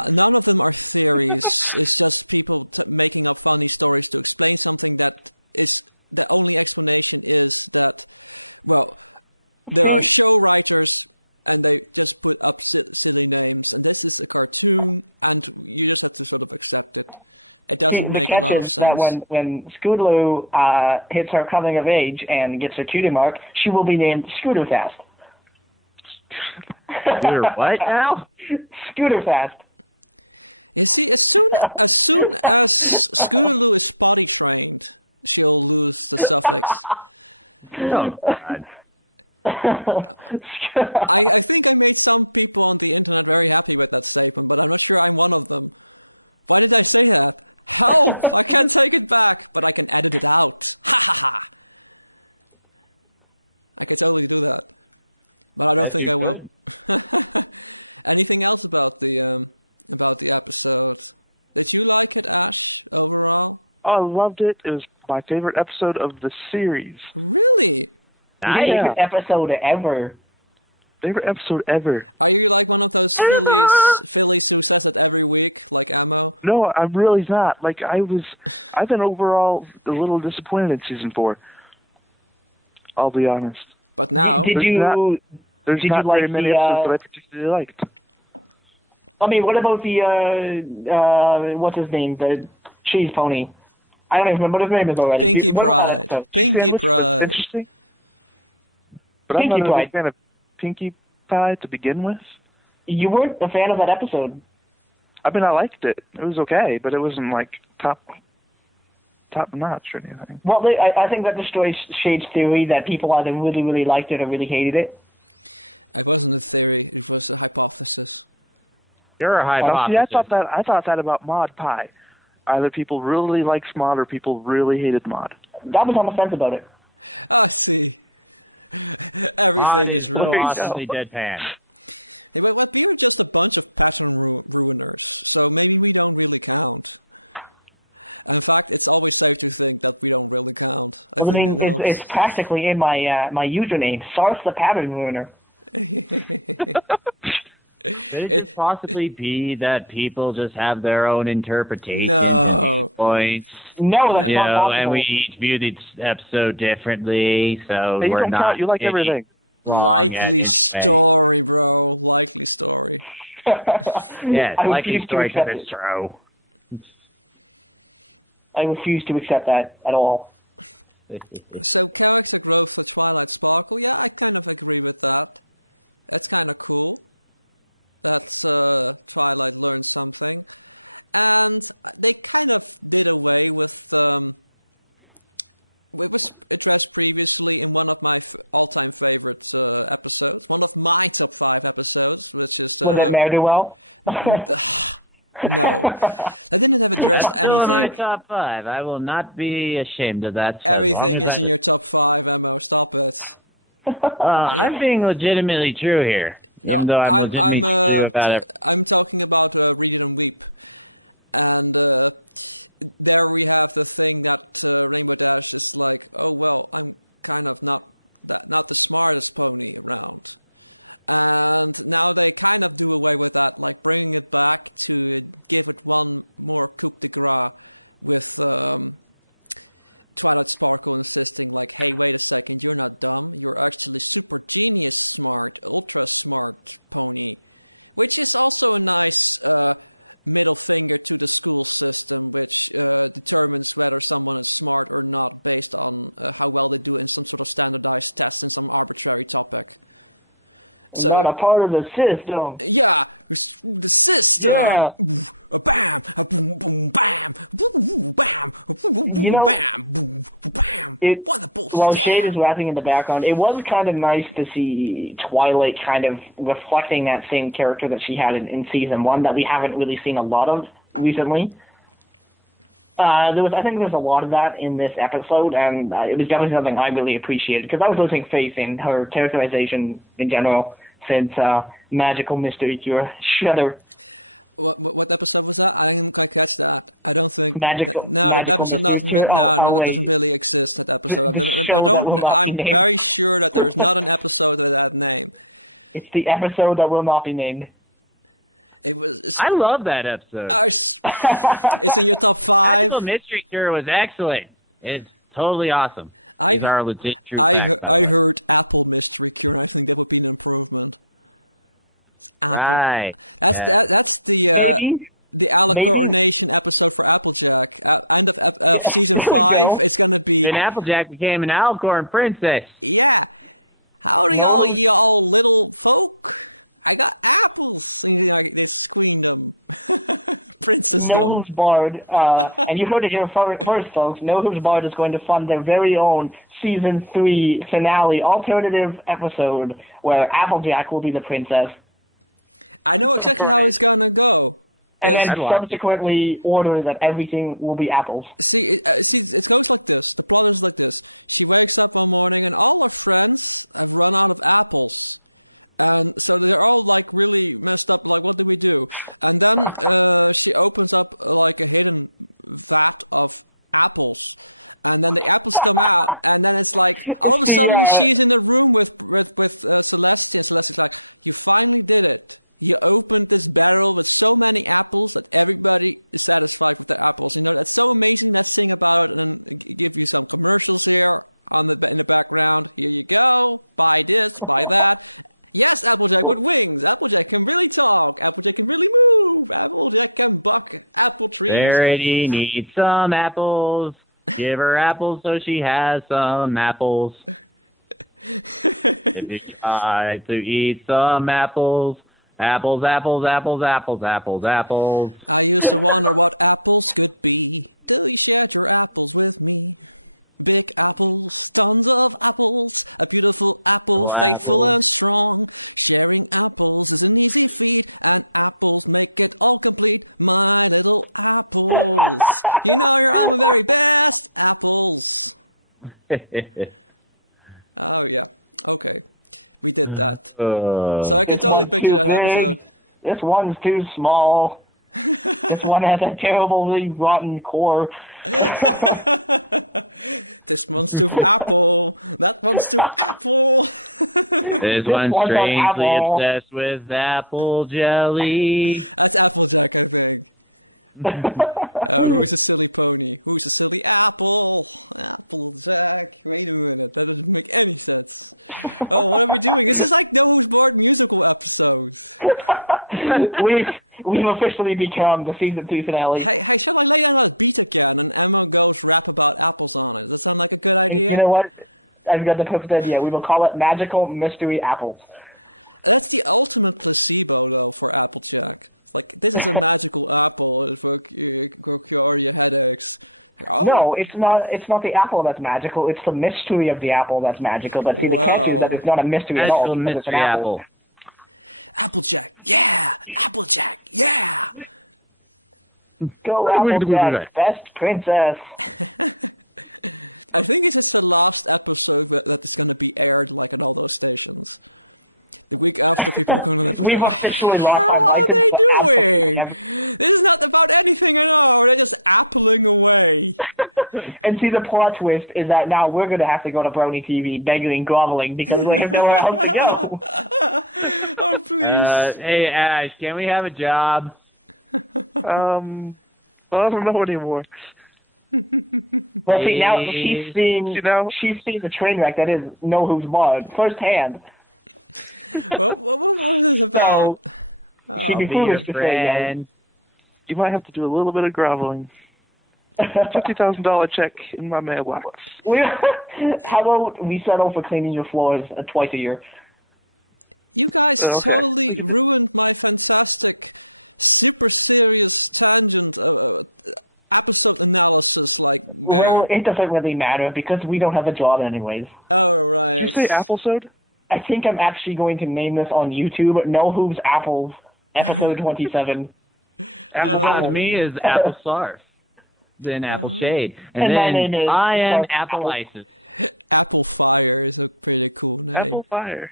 See, the catch is that when Scootaloo hits her coming of age and gets her cutie mark, she will be named Scooterfast. Scooter what now? Scooterfast. Oh, God. That you could. Oh, I loved it. It was my favorite episode of the series. Nice. Favorite episode ever. Favorite episode ever. No, I'm really not. Like, I've been overall a little disappointed in season 4. I'll be honest. Did you not like very many the, episodes that I particularly liked. I mean, what about the, what's his name? The cheese pony. I don't even remember what his name is already. What about that episode? Cheese Sandwich was interesting. But Pinkie I'm not a Pie. big fan of Pinkie Pie to begin with. You weren't a fan of that episode. I mean, I liked it. It was okay, but it wasn't, like, top notch or anything. Well, I think that destroys Shade's theory that people either really, really liked it or really hated it. You're a hypothesis. See, I thought that about Mod Pie. Either people really liked Mod or people really hated Mod. That was on the fence about it. Mod is so awesomely deadpan. Well, I mean, it's practically in my my username, Sarth the Pattern Ruiner. Could it just possibly be that people just have their own interpretations and viewpoints? No, that's not possible. And we each view the episode differently, so hey, we're not you like everything. wrong at any way. Yes, I like these stories because it's true. I refuse to accept that at all. Was it Ne'er-do-well? That's still in my top 5. I will not be ashamed of that as long as I live. I'm being legitimately true here, even though I'm legitimately true about everything. I'm not a part of the system. Yeah. You know, while Shade is rapping in the background, it was kind of nice to see Twilight kind of reflecting that same character that she had in season 1 that we haven't really seen a lot of recently. I think there's a lot of that in this episode, and it was definitely something I really appreciated, because I was losing faith in her characterization in general since Magical Mystery Cure. Shudder. Magical Mystery Cure? Oh wait. The show that will not be named. It's the episode that will not be named. I love that episode. Magical Mystery Cure was excellent. It's totally awesome. These are legit true facts, by the way. Right. Yes. Maybe. Yeah, there we go. And Applejack became an Alcorn princess. No. No Hooves Bard, and you heard it here first, folks. No Hooves Bard is going to fund their very own season 3 finale alternative episode where Applejack will be the princess. Right. And then subsequently order that everything will be apples. It's the Verity needs some apples. Give her apples so she has some apples. If you try to eat some apples, apples, apples, apples, apples, apples, apples. Little apple. This one's too big. This one's too small. This one has a terribly rotten core. This one's strangely obsessed with apple jelly. We've officially become the season 2 finale. And you know what? I've got the perfect idea. We will call it Magical Mystery Apples. No, it's not. It's not the apple that's magical. It's the mystery of the apple that's magical. But see, the catch is that it's not a mystery at all. Mystery it's an apple. Go Applejack, best princess. We've officially lost our license for absolutely everything. And see, the plot twist is that now we're going to have to go to Brony TV begging and groveling because we have nowhere else to go. Hey, Ash, can we have a job? Well, I don't know anymore. Well, see, now she's seen the train wreck that is No Hooves Bard firsthand. So she'd be foolish to say no. You might have to do a little bit of groveling. $50,000 check in my mailbox. How about we settle for cleaning your floors twice a year? Okay. We could do. Well, it doesn't really matter because we don't have a job anyways. Did you say Applesode? I think I'm actually going to name this on YouTube. No Hooves Apples, episode 27. Apple Sarf me is Apple Sarf, then Apple Shade, and my then name is I am Sarf Apple Isis. Apple Fire.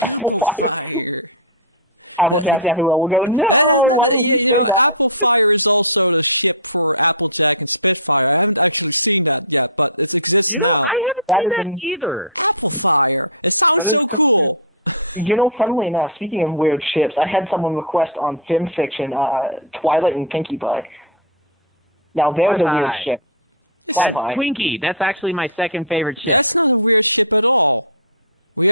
Apple Fire. Applejacks everywhere will go, no, why would you say that? You know, I haven't That seen is that either. That is confusing. You know, funnily enough, speaking of weird ships, I had someone request on FimFiction, Twilight and Pinkie Pie. Now there's a weird ship. That's Twinkie. That's actually my second favorite ship.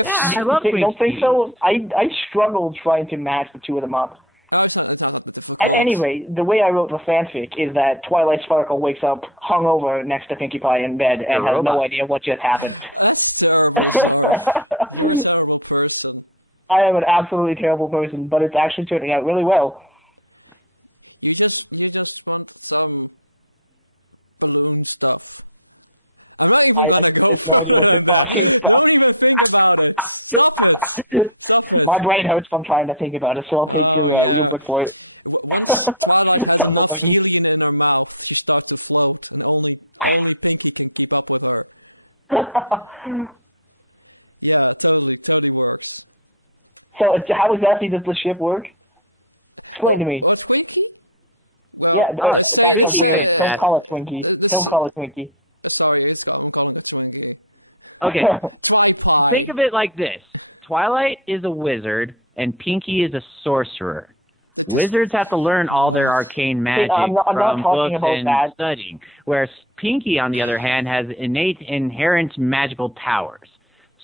Yeah, I love Twinkie. Don't think so? I struggled trying to match the two of them up. At any rate, the way I wrote the fanfic is that Twilight Sparkle wakes up hungover next to Pinkie Pie in bed and has no idea what just happened. I am an absolutely terrible person, but it's actually turning out really well. I have no idea what you're talking about. My brain hurts from trying to think about it, so I'll take your word for it. So how exactly does the ship work? Explain to me. Yeah, that's weird. Don't call it Twinkie. Don't call it Twinkie. Okay. Think of it like this. Twilight is a wizard, and Pinkie is a sorcerer. Wizards have to learn all their arcane magic from books and studying, whereas Pinkie, on the other hand, has innate, inherent magical powers.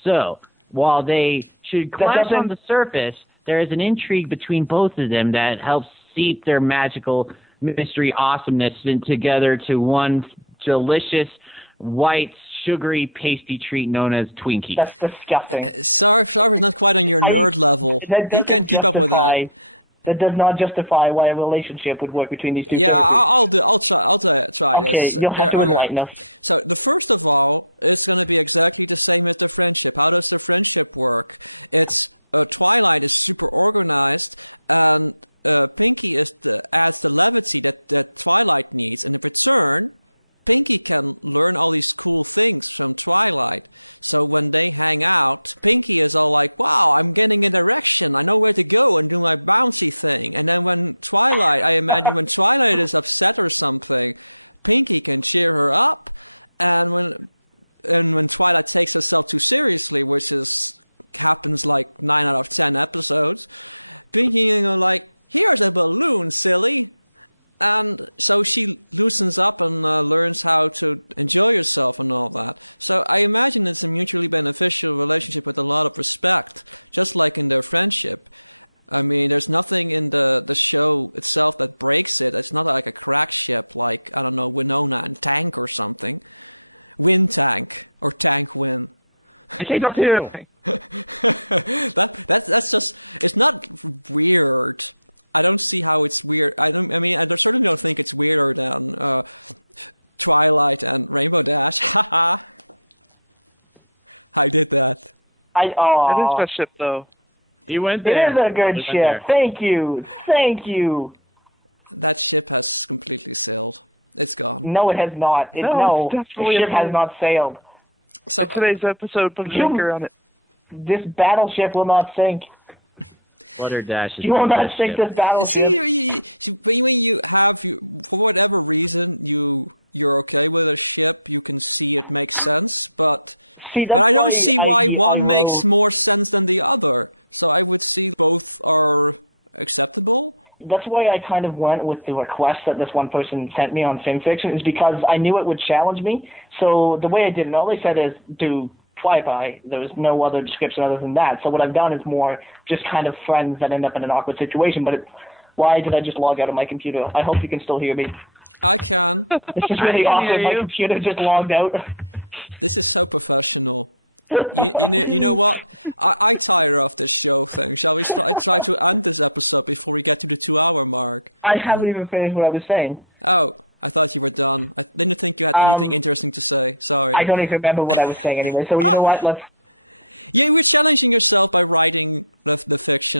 So, while they should clash on the surface, there is an intrigue between both of them that helps seep their magical mystery awesomeness together to one delicious, white, sugary, pasty treat known as Twinkie. That's disgusting. That does not justify why a relationship would work between these two characters. Okay, you'll have to enlighten us. I say so too. It is a ship, though. He went there. It is a good ship. Thank you. Thank you. No, it has not. No, the ship has not sailed. In today's episode, put a anchor on it. This battleship will not sink. Flutter Dash is You will not sink this battleship. See, that's why I wrote. That's why I kind of went with the request that this one person sent me on FimFiction, is because I knew it would challenge me. So the way I did it, all they said is do flyby. There was no other description other than that. So what I've done is more just kind of friends that end up in an awkward situation. But why did I just log out of my computer? I hope you can still hear me. It's just really awkward. My computer just logged out. I haven't even finished what I was saying. I don't even remember what I was saying anyway. So you know what?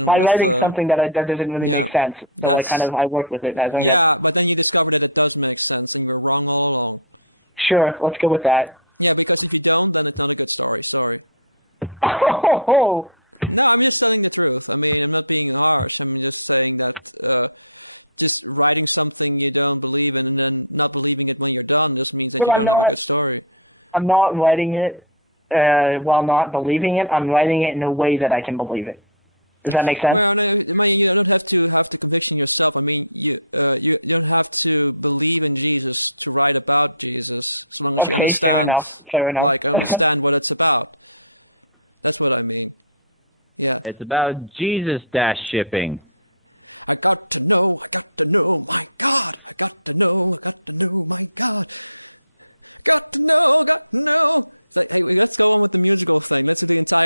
By writing something that doesn't really make sense. So I work with it. I think that. Sure, let's go with that. Oh. Well, I'm not writing it while not believing it. I'm writing it in a way that I can believe it. Does that make sense? Okay, fair enough. Fair enough. It's about Jesus dash shipping.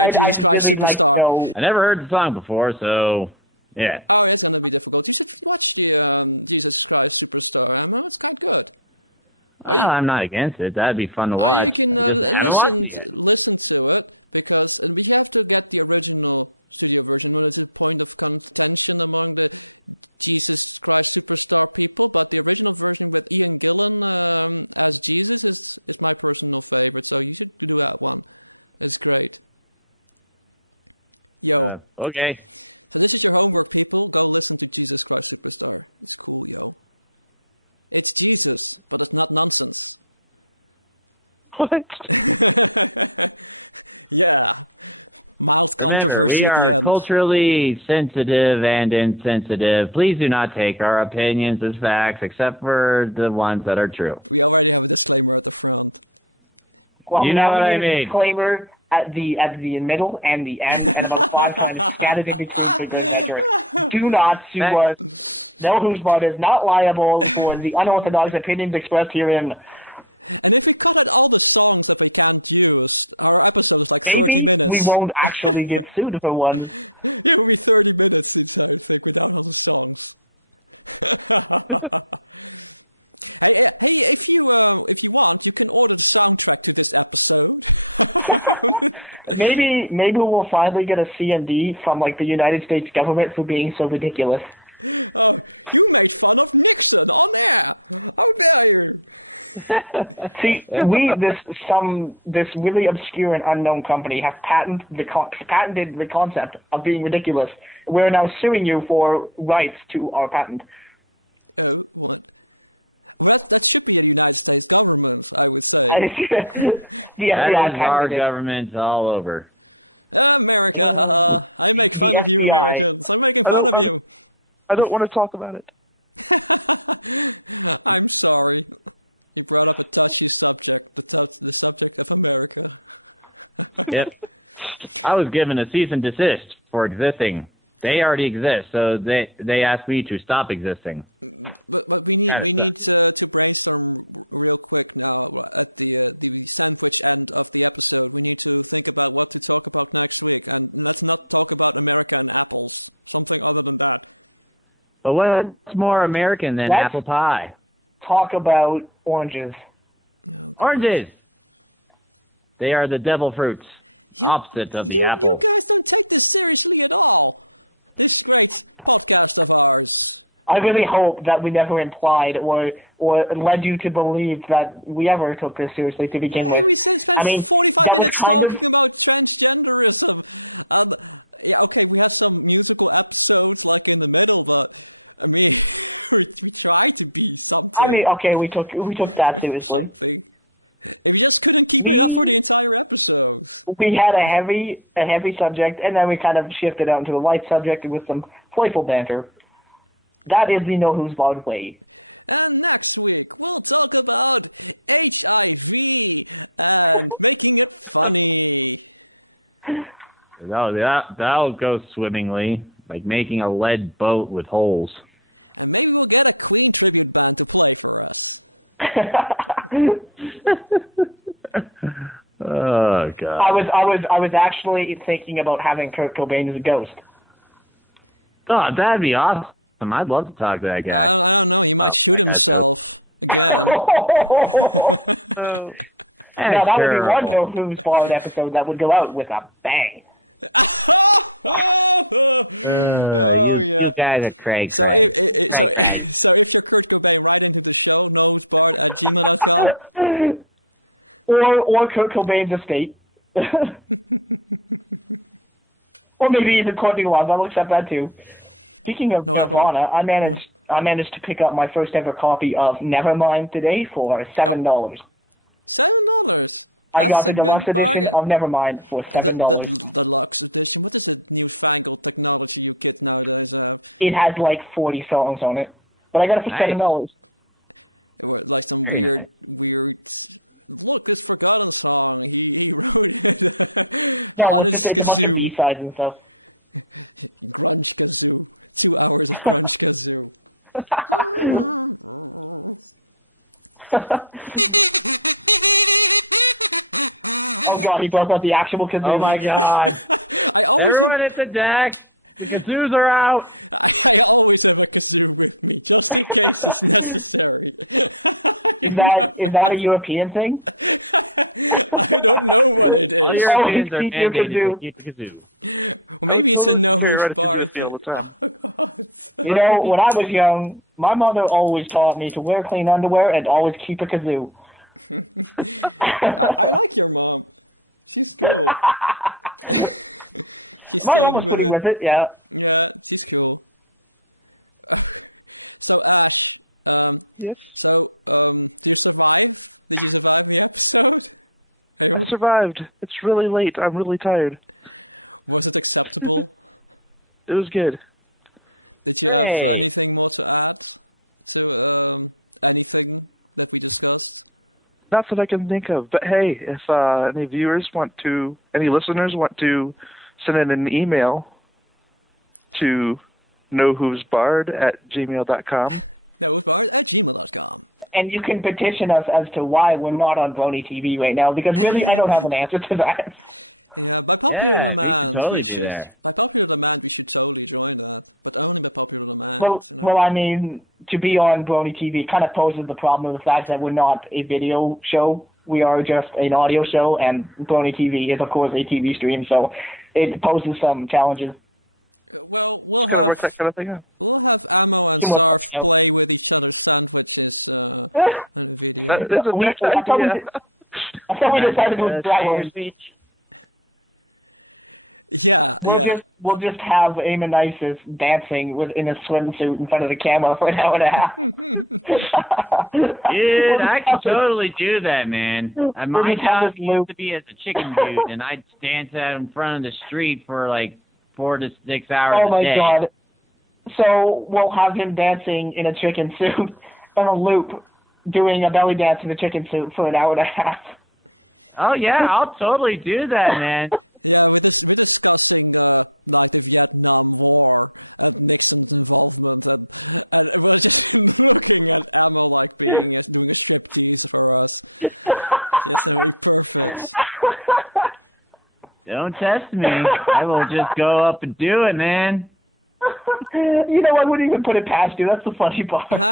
I'd really like to know. I never heard the song before, so yeah. Well, I'm not against it. That'd be fun to watch. I just haven't watched it yet. Okay. What? Remember, we are culturally sensitive and insensitive. Please do not take our opinions as facts, except for the ones that are true. Well, You know what I mean. Disclaimer at the middle and the end, and about 5 times scattered in between for good measure. Do not sue us. No Who's is not liable for the unorthodox opinions expressed herein. Maybe we won't actually get sued for one. Maybe we'll finally get a CMD from the United States government for being so ridiculous. See, this really obscure and unknown company have patented the concept of being ridiculous. We're now suing you for rights to our patent. The That FBI is our patented it. government all over. The FBI. I don't want to talk about it. Yep. I was given a cease and desist for existing. They already exist, so they asked me to stop existing. Kind of sucks. But what's more American than Let's apple pie? talk about oranges. Oranges! They are the devil fruits, opposite of the apple. I really hope that we never implied or led you to believe that we ever took this seriously to begin with. I mean, that was kind of. I mean, okay, we took that seriously. We had a heavy subject, and then we kind of shifted out into the light subject with some playful banter. That is the Know Who's Bod way. That'll go swimmingly, like making a lead boat with holes. Oh God! I was actually thinking about having Kurt Cobain as a ghost. Oh, that'd be awesome. awesome. I'd love to talk to that guy. Oh, that guy's ghost. Oh. Now, that would be one No Hooves followed episode that would go out with a bang. You guys are cray. or Kurt Cobain's estate. Or maybe even Courtney Love. I'll accept that too. Speaking of Nirvana, I managed to pick up my first ever copy of Nevermind today for $7. I got the deluxe edition of Nevermind for $7. It has like 40 songs on it, but I got it for $7. Very nice. No, it's a bunch of B-sides and stuff. Oh god, he broke out the actual kazoo. Oh my god. Everyone hit the deck. The kazoos are out. Is that a European thing? All Europeans are mandated to keep a kazoo. I would totally carry around a kazoo with me all the time. You know, when I was young, my mother always taught me to wear clean underwear and always keep a kazoo. My mom was pretty with it, yeah. Yes. I survived. It's really late. I'm really tired. It was good. Great. Not that I can think of, but hey, if any listeners want to send in an email to nohoovesbard@gmail.com. And you can petition us as to why we're not on Brony TV right now, because really, I don't have an answer to that. Yeah, we should totally be there. Well, I mean, to be on Brony TV kind of poses the problem of the fact that we're not a video show. We are just an audio show, and Brony TV is, of course, a TV stream, so it poses some challenges. Just gotta work that kind of thing out. We can work that out. That is a next idea. I thought we decided to withdraw our speech. We'll just have Amonisis dancing in a swimsuit in front of the camera for an hour and a half. Dude, I could totally do that, man. My job used to be as a chicken dude, and I'd dance out in front of the street for like 4 to 6 hours a day. Oh my god. So we'll have him dancing in a chicken suit on a loop, doing a belly dance in a chicken suit for an hour and a half. Oh yeah, I'll totally do that, man. Don't test me. I will just go up and do it, man. You know, I wouldn't even put it past you. That's the funny part.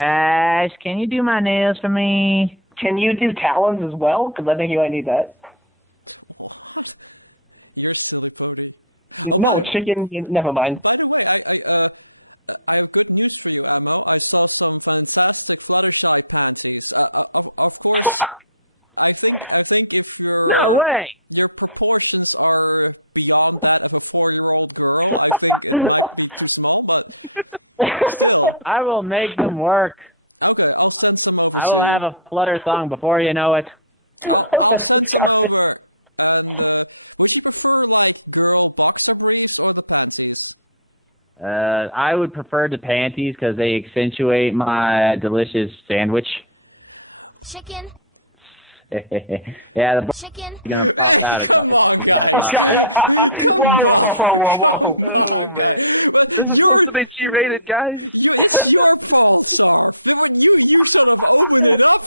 Ash, can you do my nails for me? Can you do talons as well? Because I think you might need that. No, chicken, never mind. No way! I will make them work. I will have a flutter song before you know it. I would prefer the panties because they accentuate my delicious sandwich. Chicken. Yeah, the chicken. You're gonna pop out a couple times. Whoa. Oh man. This is supposed to be G-rated, guys.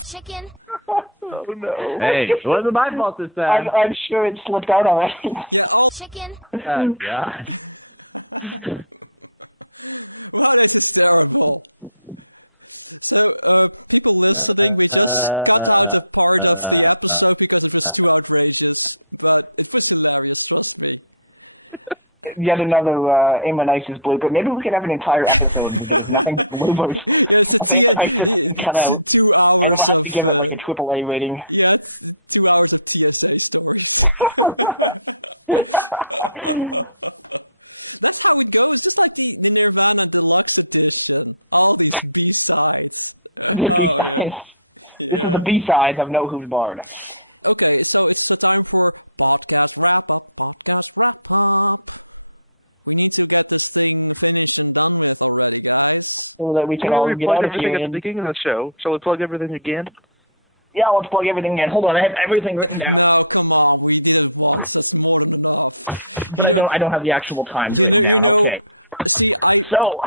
Chicken. Oh no. Hey, it wasn't my fault this time. I'm sure it slipped out already. Chicken. Oh, God. Yet another Ammonitis blooper. Maybe we could have an entire episode because there's nothing but bloopers of Ammonitis cut out. And we'll have to give it like a AAA rating. The B-sides. This is the B-sides of No Who's Barred. So that we can all get out of here. At the beginning of the show. Shall we plug everything again? Yeah, let's plug everything in. Hold on, I have everything written down. But I don't have the actual times written down. Okay. So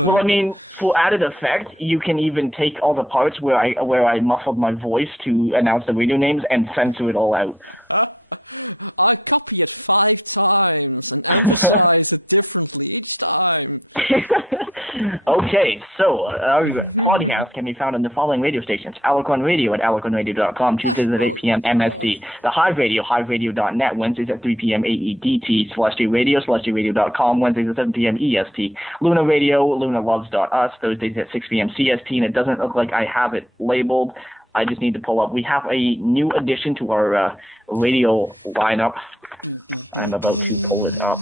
well, I mean, for added effect, you can even take all the parts where I muffled my voice to announce the radio names and censor it all out. Okay, so our podcast can be found on the following radio stations: Alarcon Radio at alarconradio.com, Tuesdays at 8 p.m. MST. The Hive Radio, hiveradio.net, Wednesdays at 3 p.m. AEDT. Celestial Radio, celestialradio.com, Wednesdays at 7 p.m. EST. Luna Radio, lunaloves.us, Thursdays at 6 p.m. CST, and it doesn't look like I have it labeled. I just need to pull up. We have a new addition to our radio lineup. I'm about to pull it up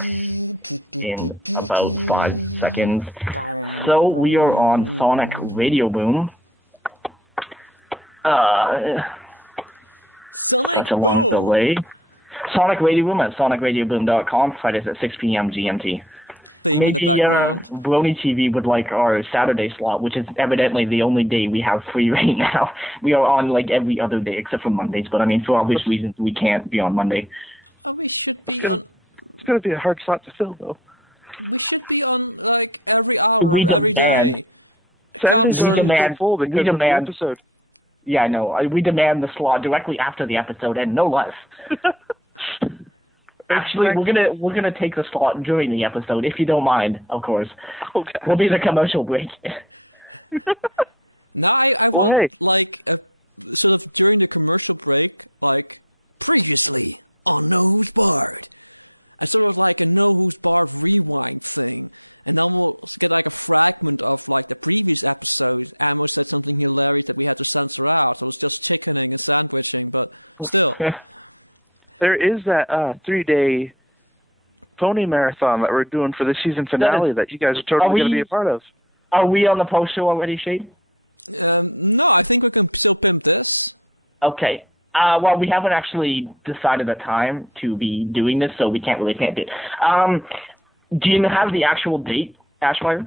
in about 5 seconds. So we are on Sonic Radio Boom. Such a long delay. Sonic Radio Boom at sonicradioboom.com, Fridays at 6 p.m. GMT. Maybe Brony TV would like our Saturday slot, which is evidently the only day we have free right now. We are on like every other day except for Mondays, but I mean for obvious reasons we can't be on Monday. It's gonna be a hard slot to fill though. We demand. Saturdays are so full because of the episode. Yeah, I know. We demand the slot directly after the episode, and no less. Actually, we're gonna take the slot during the episode, if you don't mind, of course. Okay. We'll be the commercial break. Well, hey. There is that 3-day pony marathon that we're doing for the season finale that you guys are totally going to be a part of. Are we on the post show already, Shade? Okay. Well, we haven't actually decided a time to be doing this, so we can't really plan it. Do you have the actual date, Ashfire?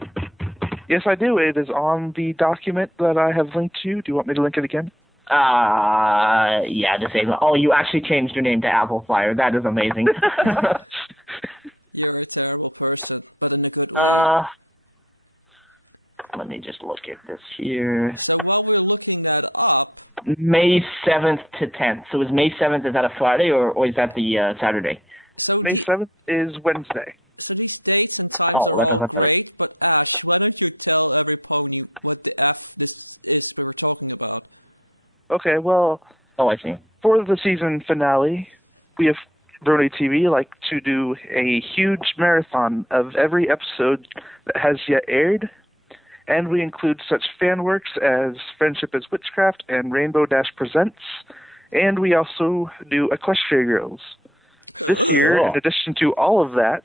Yes, I do. It is on the document that I have linked to. Do you want me to link it again? Yeah, the same. Oh, you actually changed your name to Applefire. That is amazing. Let me just look at this here. May 7th to 10th. So is May 7th, is that a Friday or is that the Saturday? May 7th is Wednesday. Oh, that doesn't matter. Okay, well... Oh, I see. For the season finale, we have Brony TV like to do a huge marathon of every episode that has yet aired, and we include such fan works as Friendship is Witchcraft and Rainbow Dash Presents, and we also do Equestria Girls. This year, in addition to all of that,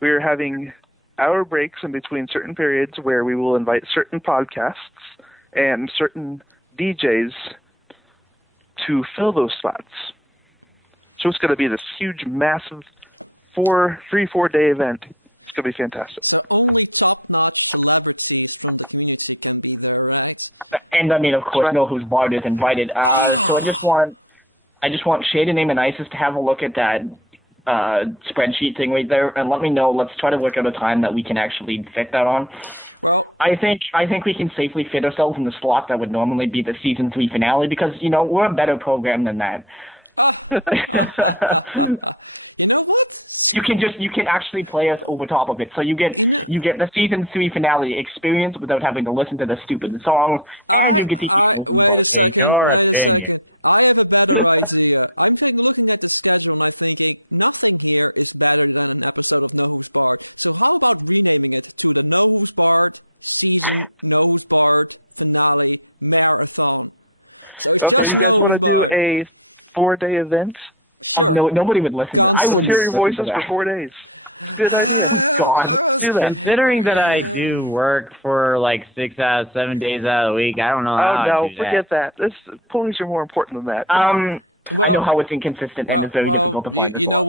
we are having hour breaks in between certain periods where we will invite certain podcasts and certain DJs to fill those slots. So it's going to be this huge, massive 4-day event. It's going to be fantastic. And I mean, of course, No Who's Barred is invited. So I just want Shade and Ammonitis to have a look at that spreadsheet thing right there, and let me know. Let's try to work out a time that we can actually fit that on. I think we can safely fit ourselves in the slot that would normally be the season 3 finale because we're a better program than that. You can actually play us over top of it, so you get the season 3 finale experience without having to listen to the stupid songs, and you get to hear Hooves bark. In your opinion. Okay, you guys want to do a 4-day event? No, nobody would listen to it. I would hear your voices for 4 days. It's a good idea. God, do that. Considering that I do work for like 6 out of 7 days out of the week, I don't know how no, forget that. Ponies are more important than that. I know how it's inconsistent and it's very difficult to find this one.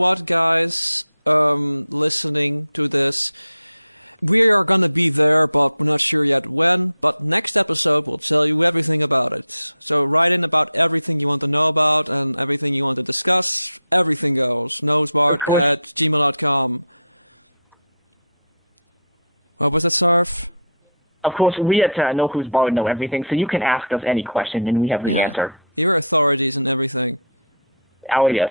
Of course, we at Know Who's Bard know everything, so you can ask us any question and we have the answer. Oh, yes.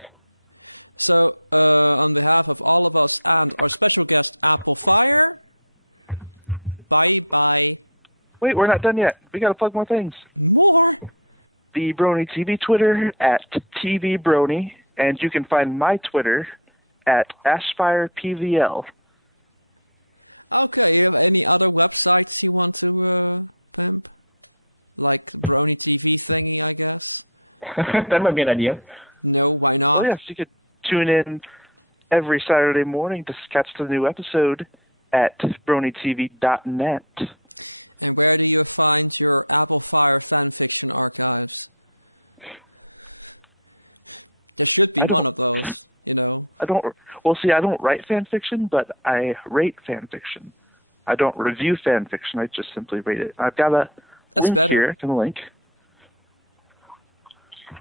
Wait, we're not done yet. We gotta plug more things. The Brony TV Twitter at TV Brony, and you can find my Twitter at Ashfire PVL. That might be an idea. Well, yes, you could tune in every Saturday morning to catch the new episode at BronyTV.net. I don't write fan fiction, but I rate fan fiction. I don't review fan fiction, I just simply rate it. I've got a link here, I can link.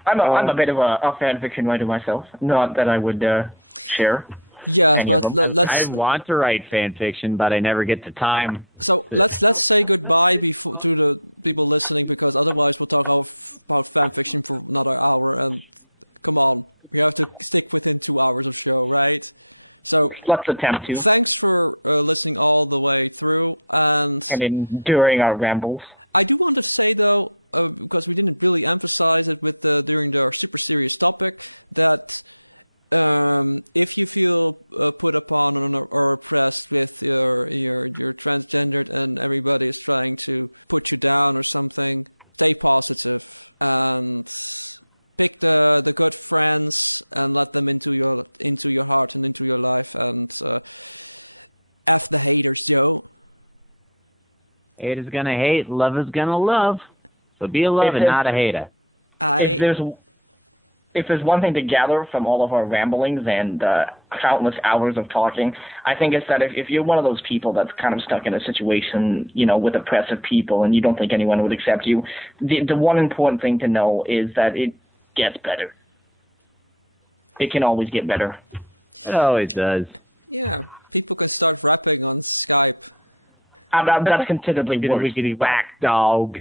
I'm a bit of a fan fiction writer myself. Not that I would share any of them. I want to write fan fiction, but I never get the time. Let's attempt to. And then during our rambles. Hate is gonna hate, love is gonna love. So be a lover, not a hater. If there's one thing to gather from all of our ramblings and countless hours of talking, I think it's that if you're one of those people that's kind of stuck in a situation, with oppressive people and you don't think anyone would accept you, the one important thing to know is that it gets better. It can always get better. It always does. That's considerably worse. Wickety whack, dog.